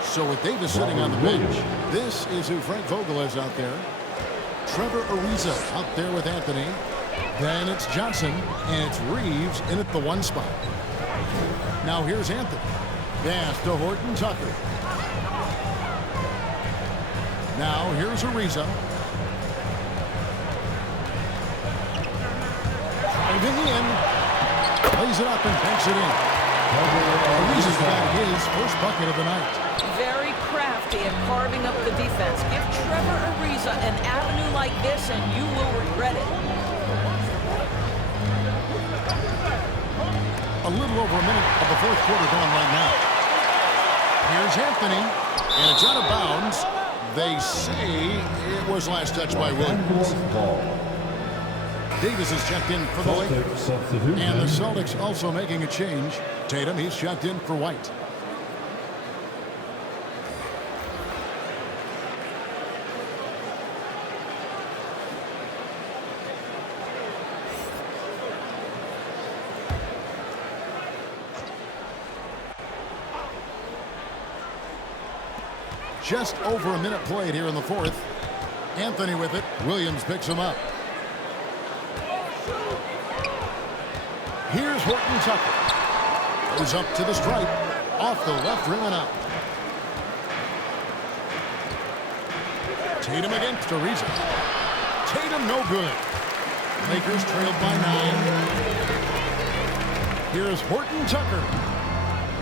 So with Davis sitting on the bench, this is who Frank Vogel is out there. Trevor Ariza out there with Anthony. Then it's Johnson, and it's Reeves in at the 1 spot. Now here's Anthony. Pass to Horton Tucker. Now here's Ariza. Driving in. Lays it up and banks it in. Ariza's got his first bucket of the night. Very crafty at carving up the defense. Give Trevor Ariza an avenue like this and you will regret it. A little over a minute of the fourth quarter gone right now. Here's Anthony, and it's out of bounds. They say it was last touched by Williams. Davis is checked in for the Lakers. And the Celtics also making a change. Tatum, he's checked in for White. Just over a minute played here in the fourth. Anthony with it. Williams picks him up. Here's Horton Tucker. Goes up to the stripe. Off the left rim and out. Tatum against Ariza. Tatum no good. Lakers trailed by 9. Here's Horton Tucker.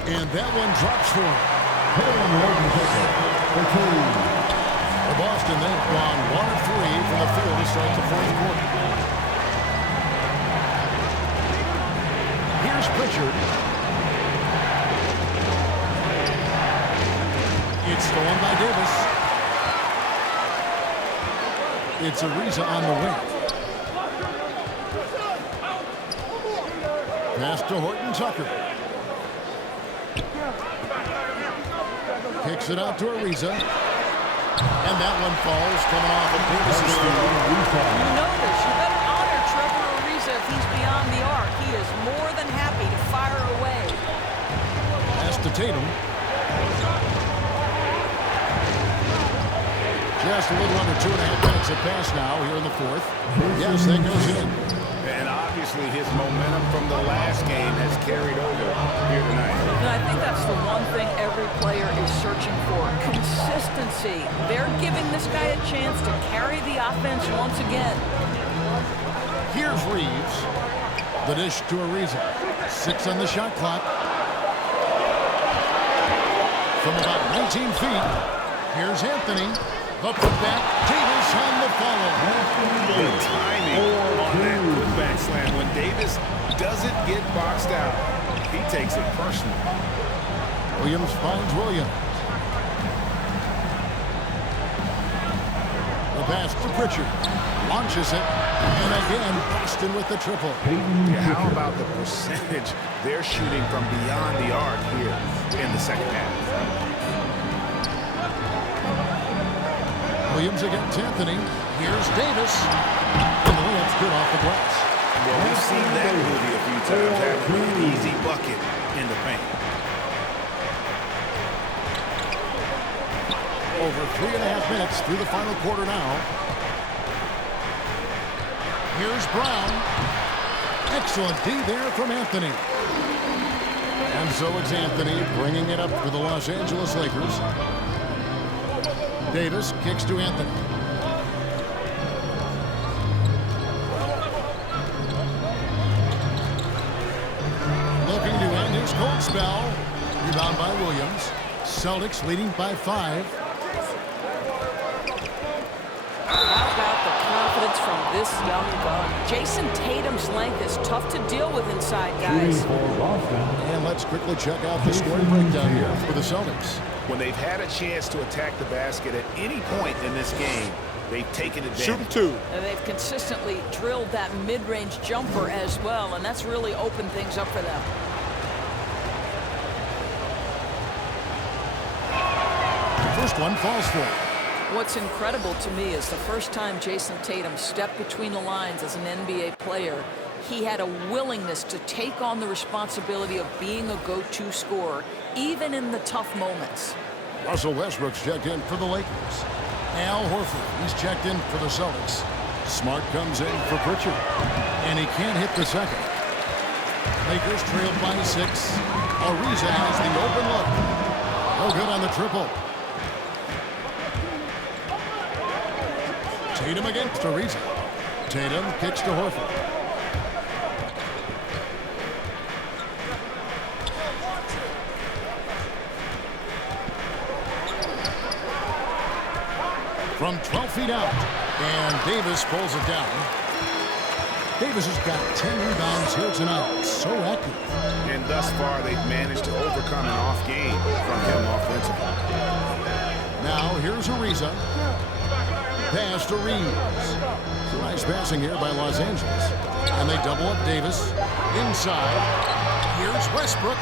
And that one drops for him. For Boston, they've gone 1 of 3 from the field to start the fourth quarter. Here's Pritchard. It's stolen by Davis. It's Ariza on the wing. Pass to Horton Tucker. Kicks it out to Ariza. And that one falls coming off of Davis's feet. You know this. You better honor Trevor Ariza if he's beyond Tatum. Just a little under 2.5 minutes have passed now here in the fourth. Yes, that goes in. And obviously his momentum from the last game has carried over here tonight. And I think that's the one thing every player is searching for. Consistency. They're giving this guy a chance to carry the offense once again. Here's Reeves. The dish to Ariza. 6 on the shot clock. From about 19 feet, here's Anthony. The putback. Davis on the follow. The timing on that putback slam. When Davis doesn't get boxed out, he takes it personal. Williams finds Williams. The pass to Pritchard. Launches it. And again, Boston with the triple. Yeah, how about the percentage they're shooting from beyond the arc here in the second half? Williams against Anthony. Here's Davis. And the layup's good off the glass. Well, we've seen that movie a few times. Having an easy bucket in the paint. Over 3.5 minutes through the final quarter now. Here's Brown. Excellent D there from Anthony. And so it's Anthony bringing it up for the Los Angeles Lakers. Davis kicks to Anthony. Looking to end his cold spell. Rebound by Williams. Celtics leading by 5. How about the confidence from this young gun? Jayson Tatum's length is tough to deal with inside, guys. And let's quickly check out the scoring breakdown here for the Celtics. When they've had a chance to attack the basket at any point in this game, they've taken advantage. Shooting 2. And they've consistently drilled that mid-range jumper as well, and that's really opened things up for them. The first one falls for him. What's incredible to me is the first time Jayson Tatum stepped between the lines as an NBA player, he had a willingness to take on the responsibility of being a go-to scorer, even in the tough moments. Russell Westbrook's checked in for the Lakers. Al Horford, he's checked in for the Celtics. Smart comes in for Pritchard, and he can't hit the second. Lakers trailed by 6. Ariza has the open look. No good on the triple. Tatum against Ariza. Tatum kicks to Horford. From 12 feet out, and Davis pulls it down. Davis has got 10 rebounds here tonight. So active. And thus far, they've managed to overcome an off game from him offensively. Now, here's Ariza. Pass to Reeves. Nice passing here by Los Angeles. And they double up Davis. Inside. Here's Westbrook.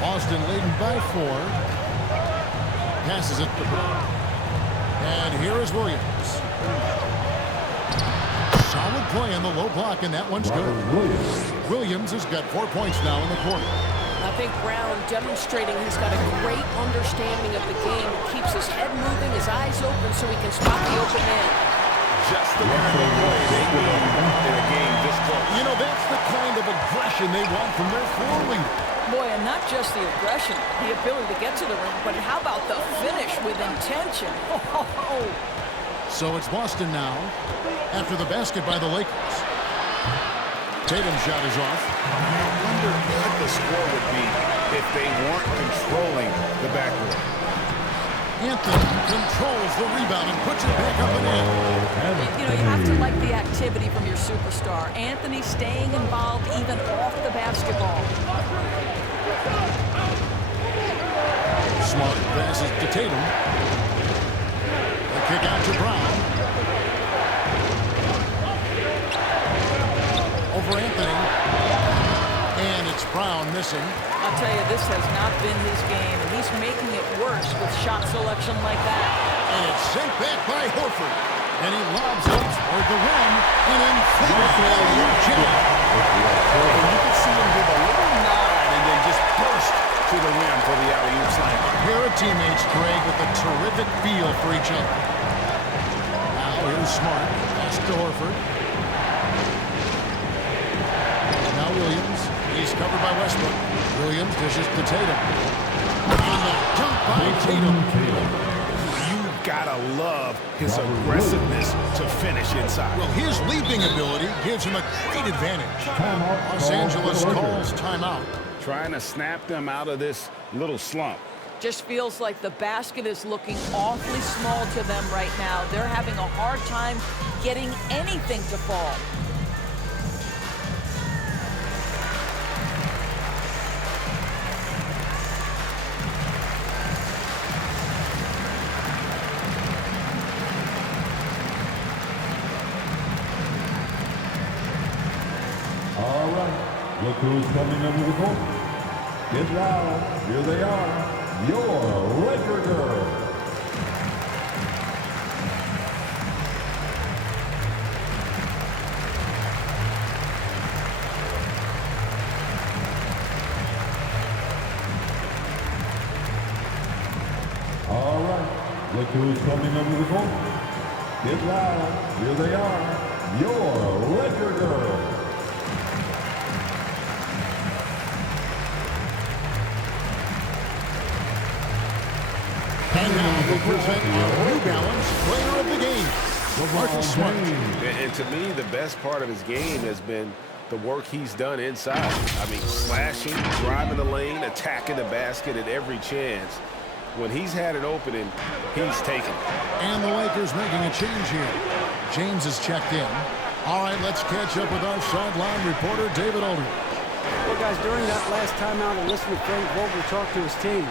Boston leading by 4. Passes it to Brown. And here is Williams. Solid play in the low block, and that one's good. Williams has got 4 points now in the quarter. I think Brown demonstrating he's got a great understanding of the game. Keeps his head moving, his eyes open so he can spot the open man. Just the kind of play they need in a game this close. You know, that's the kind of aggression they want from their floor leader. Boy, and not just the aggression, the ability to get to the rim, but how about the finish with intention? So it's Boston now after the basket by the Lakers. Tatum's shot is off. I wonder what the score would be if they weren't controlling the backcourt. Anthony controls the rebound and puts it back up and in. You know, you have to like the activity from your superstar. Anthony staying involved even off the basketball. Smart passes to Tatum. The kick out to Brown. Over Anthony. And it's Brown missing. I'll tell you, this has not been his game, and he's making it worse with shot selection like that. And it's sent back by Horford. And he lobs it toward the rim. And in front of the jam. to Horford. Now Williams. He's covered by Westbrook. Williams dishes to Tatum. And the dunk by Tatum. You've got to love his aggressiveness to finish inside. Well, his leaping ability gives him a great advantage. Los Angeles calls timeout. Trying to snap them out of this little slump. Just feels like the basket is looking awfully small to them right now. They're having a hard time getting anything to fall. All right, look who's coming under the court. Get loud, here they are, your Laker girls. All right, look who's coming under the court. Get loud, here they are, your Laker girls. And now we present our New Balance Player of the Game, Marcus Smart. And to me, the best part of his game has been the work he's done inside. I mean, slashing, driving the lane, attacking the basket at every chance. When he's had an opening, he's taken it. And the Lakers making a change here. James is checked in. All right, let's catch up with our sideline reporter, David Aldridge. Well, guys, during that last timeout, I listened to Frank Vogel talk to his team.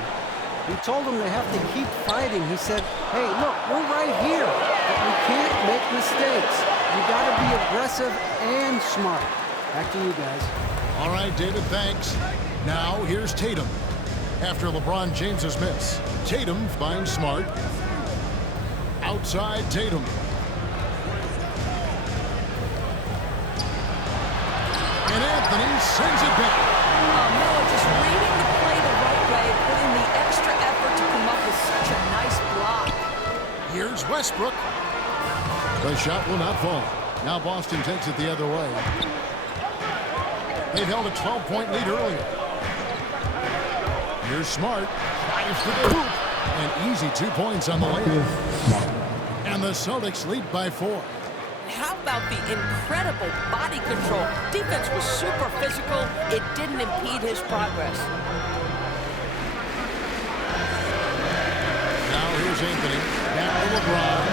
He told them they have to keep fighting. He said, hey, look, we're right here, but we can't make mistakes. You got to be aggressive and smart. Back to you guys. All right, David, thanks. Now, here's Tatum. After LeBron James's miss, Tatum finds Smart. Outside Tatum. And Anthony sends it back. Miller just reading the play the right way, putting the extra effort to come up with such a nice block. Here's Westbrook. The shot will not fall. Now Boston takes it the other way. They've held a 12-point lead earlier. Here's Smart. Fires to the hoop. An easy 2 points on the layup. And the Celtics lead by 4. How about the incredible body control? Defense was super physical. It didn't impede his progress. Now here's Anthony. Back to LeBron.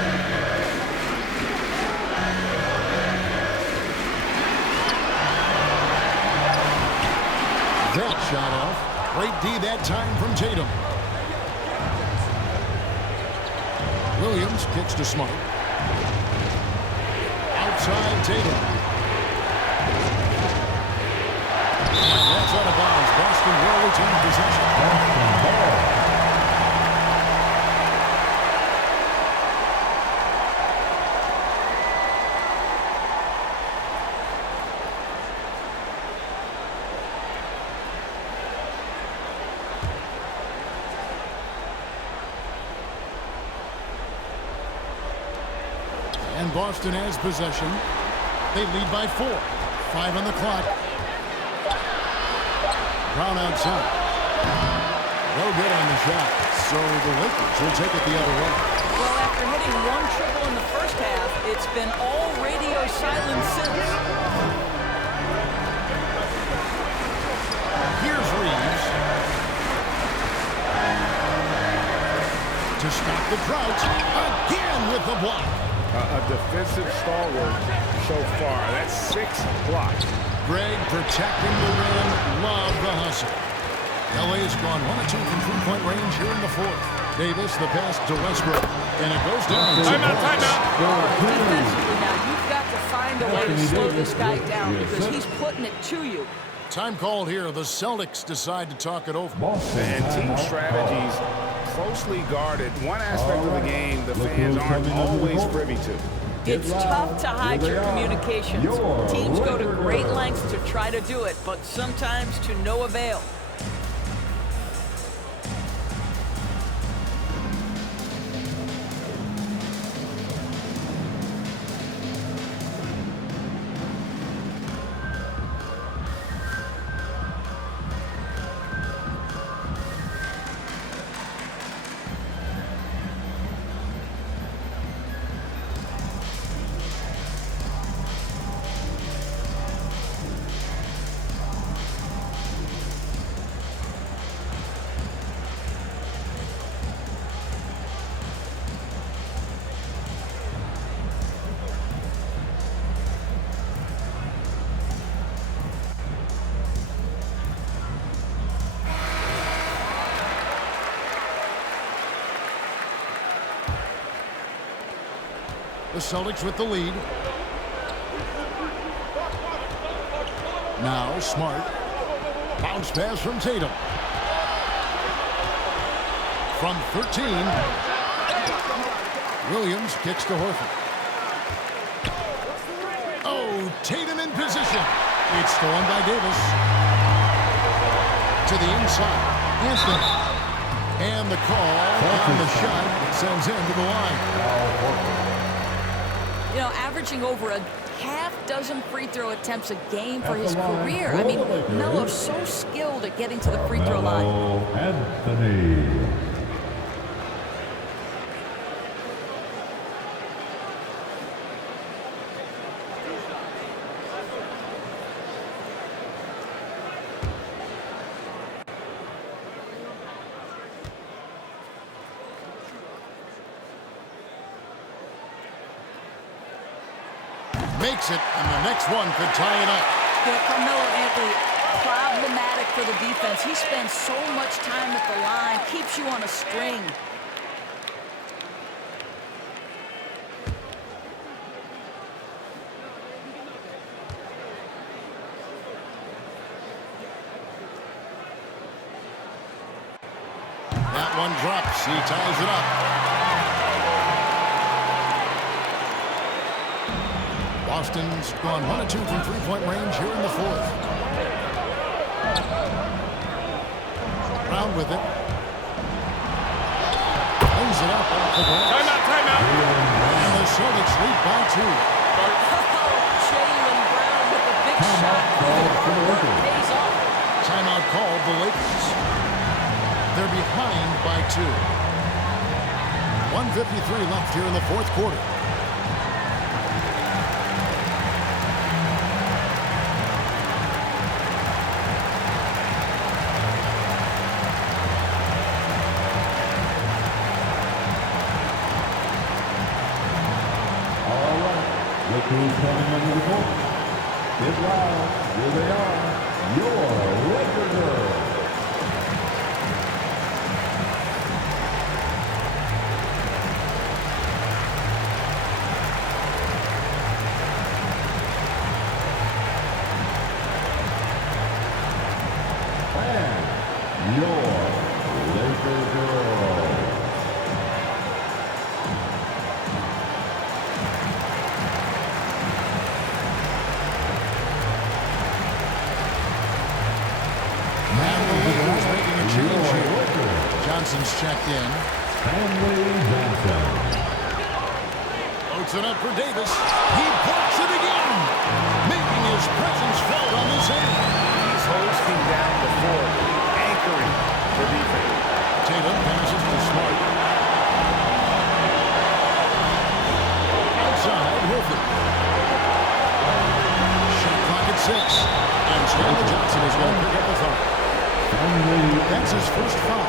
That shot off. Great D that time from Tatum. Williams kicks to Smart. Outside Tatum. And that's out of bounds. Boston will retain possession. And Boston has possession. They lead by 4. 5 on the clock. Brown outside. No good on the shot. So the Lakers will take it the other way. Well, after hitting 1 triple in the first half, it's been all radio silence since. Here's Reeves. To stop the Trout. Again with the block. A defensive stalwart so far. That's 6 blocks. Greg protecting the rim. Love the hustle. LA's gone 1 of 2 from 3-point range here in the 4th. Davis, the pass to Westbrook. And it goes down. Timeout. Defensively now, you've got to find a way to slow this guy down because he's putting it to you. Time called here. The Celtics decide to talk it over. And team strategies closely guarded. One aspect of the game the fans aren't always privy to. It's tough to hide your communications. Teams go to great lengths to try to do it, but sometimes to no avail. The Celtics with the lead. Now Smart. Bounce pass from Tatum. From 13. Williams kicks to Horford. Oh, Tatum in position. It's stolen by Davis. To the inside. Anthony. And the call on the shot that sends him to the line. You know, averaging over a half-dozen free throw attempts a game for his career. I mean, Melo's so skilled at getting to the free throw line. Anthony. Makes it, and the next one could tie it up. Yeah, Carmelo Anthony, problematic for the defense. He spends so much time at the line, keeps you on a string. That one drops. He ties it up. Boston's gone 1 of 2 from three-point range here in the fourth. Brown with it. Lays it up off the glass. Timeout. And the Celtics lead by 2. Jaylen Brown with a big shot. Pays off. Timeout called the Lakers. They're behind by 2. 1:53 left here in the fourth quarter. Look who's coming under the court. Get loud. Here they are. Your Laker girls. And your Laker girls. Johnson's checked in. Floats it up for Davis. He blocks it again, making his presence felt on this end. He's hosting down the floor, anchoring the defense. Tatum passes to Smart. Outside, Horford. Shot clock at 6. And Chandler Johnson is going to pick up the foul. That's his first foul.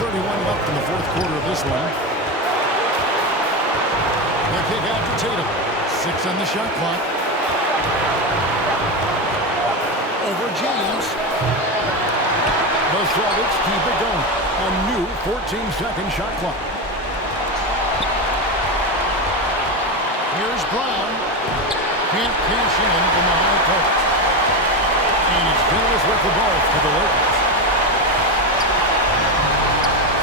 .31 left in the fourth quarter of this one. The kick out to Tatum. 6 on the shot clock. Over James. The Celtics keep it going. A new 14-second shot clock. Here's Brown. Can't cash in from the high post. And it's Davis with the ball for the Lakers.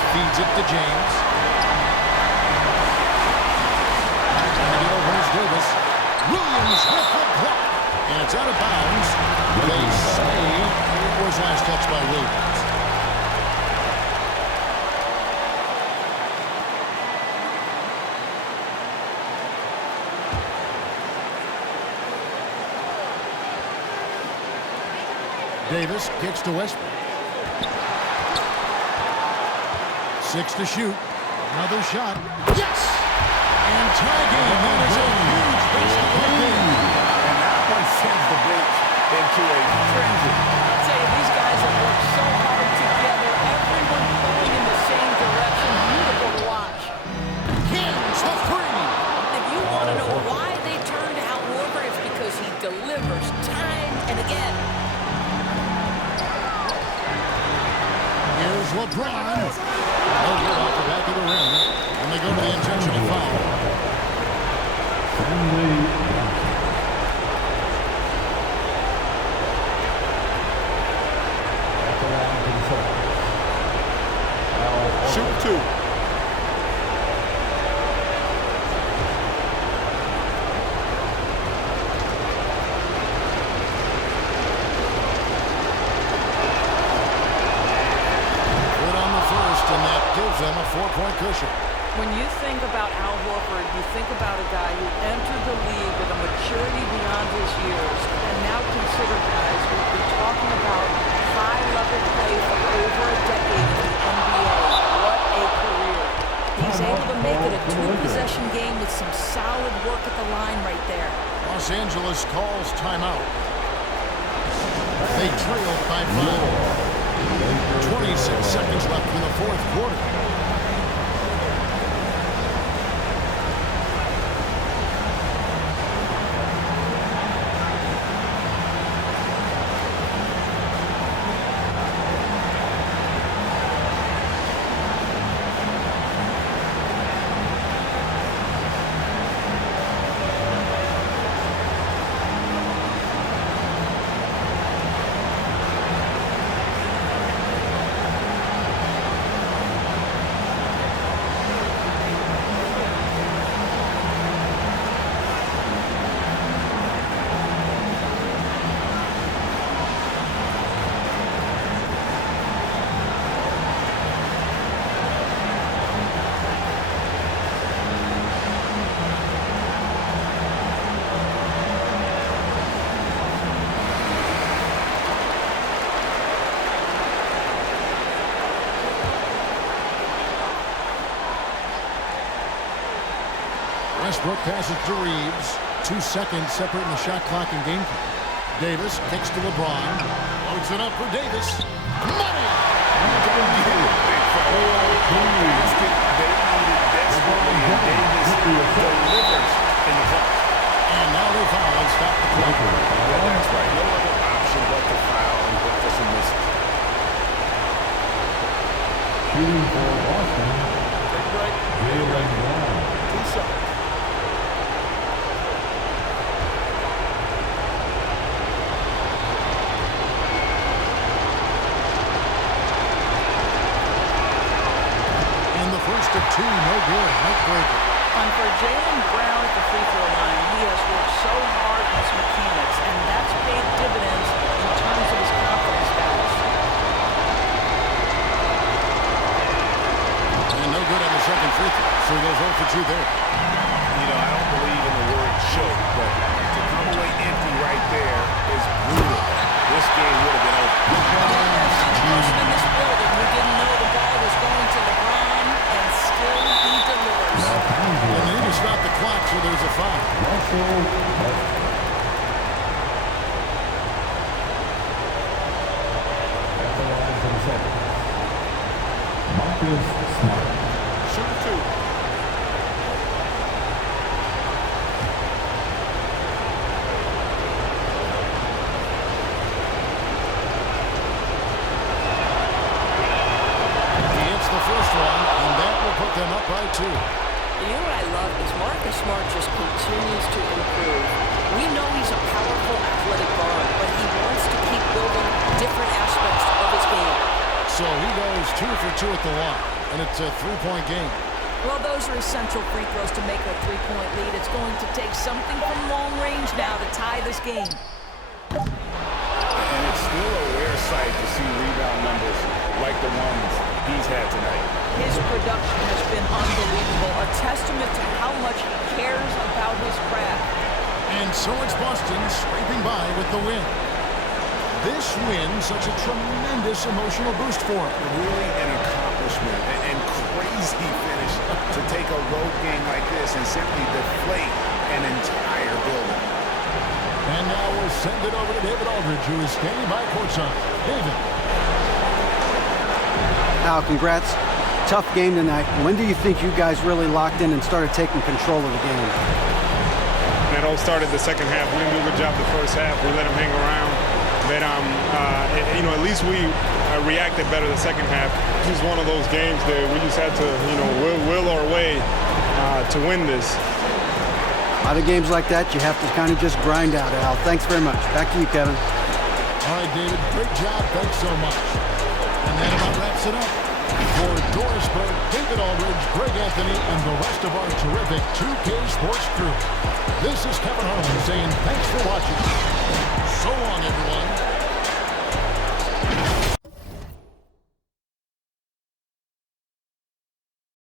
Feeds it to James. And the open is Davis. Williams with the block. And it's out of bounds. They say it was last touched by Williams. Davis kicks to Westbrook. 6 to shoot. Another shot. Yes! And tie game. That is a huge basketball game. And that one sends the bench into a frenzy. I'll tell you, these guys have worked so hard together. Everyone pulling in the same direction. Beautiful to watch. Hins the 3. If you want to know why they turn to Al Horford, it's because he delivers time and again. Here's LeBron. When you think about Al Horford, you think about a guy who entered the league with a maturity beyond his years, and now consider, guys, we've been talking about high-level play for over a decade in the NBA. What a career. He's able to make it a two-possession game with some solid work at the line right there. Los Angeles calls timeout. They trail by 5. 26 seconds left in the fourth quarter. Westbrook passes to Reeves. 2 seconds separating the shot clock and game clock. Davis kicks to LeBron. Loads it up for Davis. Money! Basket they needed desperately, and Davis delivers in the clock. And now they foul and stop the clock. Yeah, that's right. No other option but to foul and put for some misses. Shooting for Boston. Take a break. Jaylen Brown. 2 shots. First of 2, no good. Nick breaker. And for Jaylen Brown at the free throw line, he has worked so hard on his mechanics, and that's paid dividends in terms of his confidence status. And no good on the second free throw, so he goes 0 for 2 there. You know, I don't believe in the word choke, but to come away empty right there is brutal. This game would have been over. Most in this building who didn't know the ball was going to LeBron, and still he delivers. And they need to stop the clock, so there's a foul. Marcus Smart. Shoot 2. Them up by 2. You know what I love is Marcus Smart just continues to improve. We know he's a powerful athletic guard, but he wants to keep building different aspects of his game. So he goes 2 for 2 at the line, and it's a 3-point game. Well, those are essential free throws to make a 3-point lead. It's going to take something from long range now to tie this game. And it's still a rare sight to see rebound numbers like the ones he's had tonight. His production has been unbelievable, a testament to how much he cares about his craft. And so it's Boston scraping by with the win. This win, such a tremendous emotional boost for him. Really an accomplishment and crazy finish to take a road game like this and simply deflate an entire building. And now we'll send it over to David Aldridge, who is standing by courtside. David. Al, congrats. Tough game tonight. When do you think you guys really locked in and started taking control of the game? It all started the second half. We didn't do a good job the first half. We let them hang around. But, you know, at least we reacted better the second half. This is one of those games that we just had to, you know, will our way to win this. A lot of games like that, you have to kind of just grind out, Al. Thanks very much. Back to you, Kevin. All right, David. Great job. Thanks so much. And that about wraps it up. For Doris Berg, David Aldridge, Greg Anthony, and the rest of our terrific 2K Sports crew. This is Kevin Harlan saying thanks for watching. So long, everyone.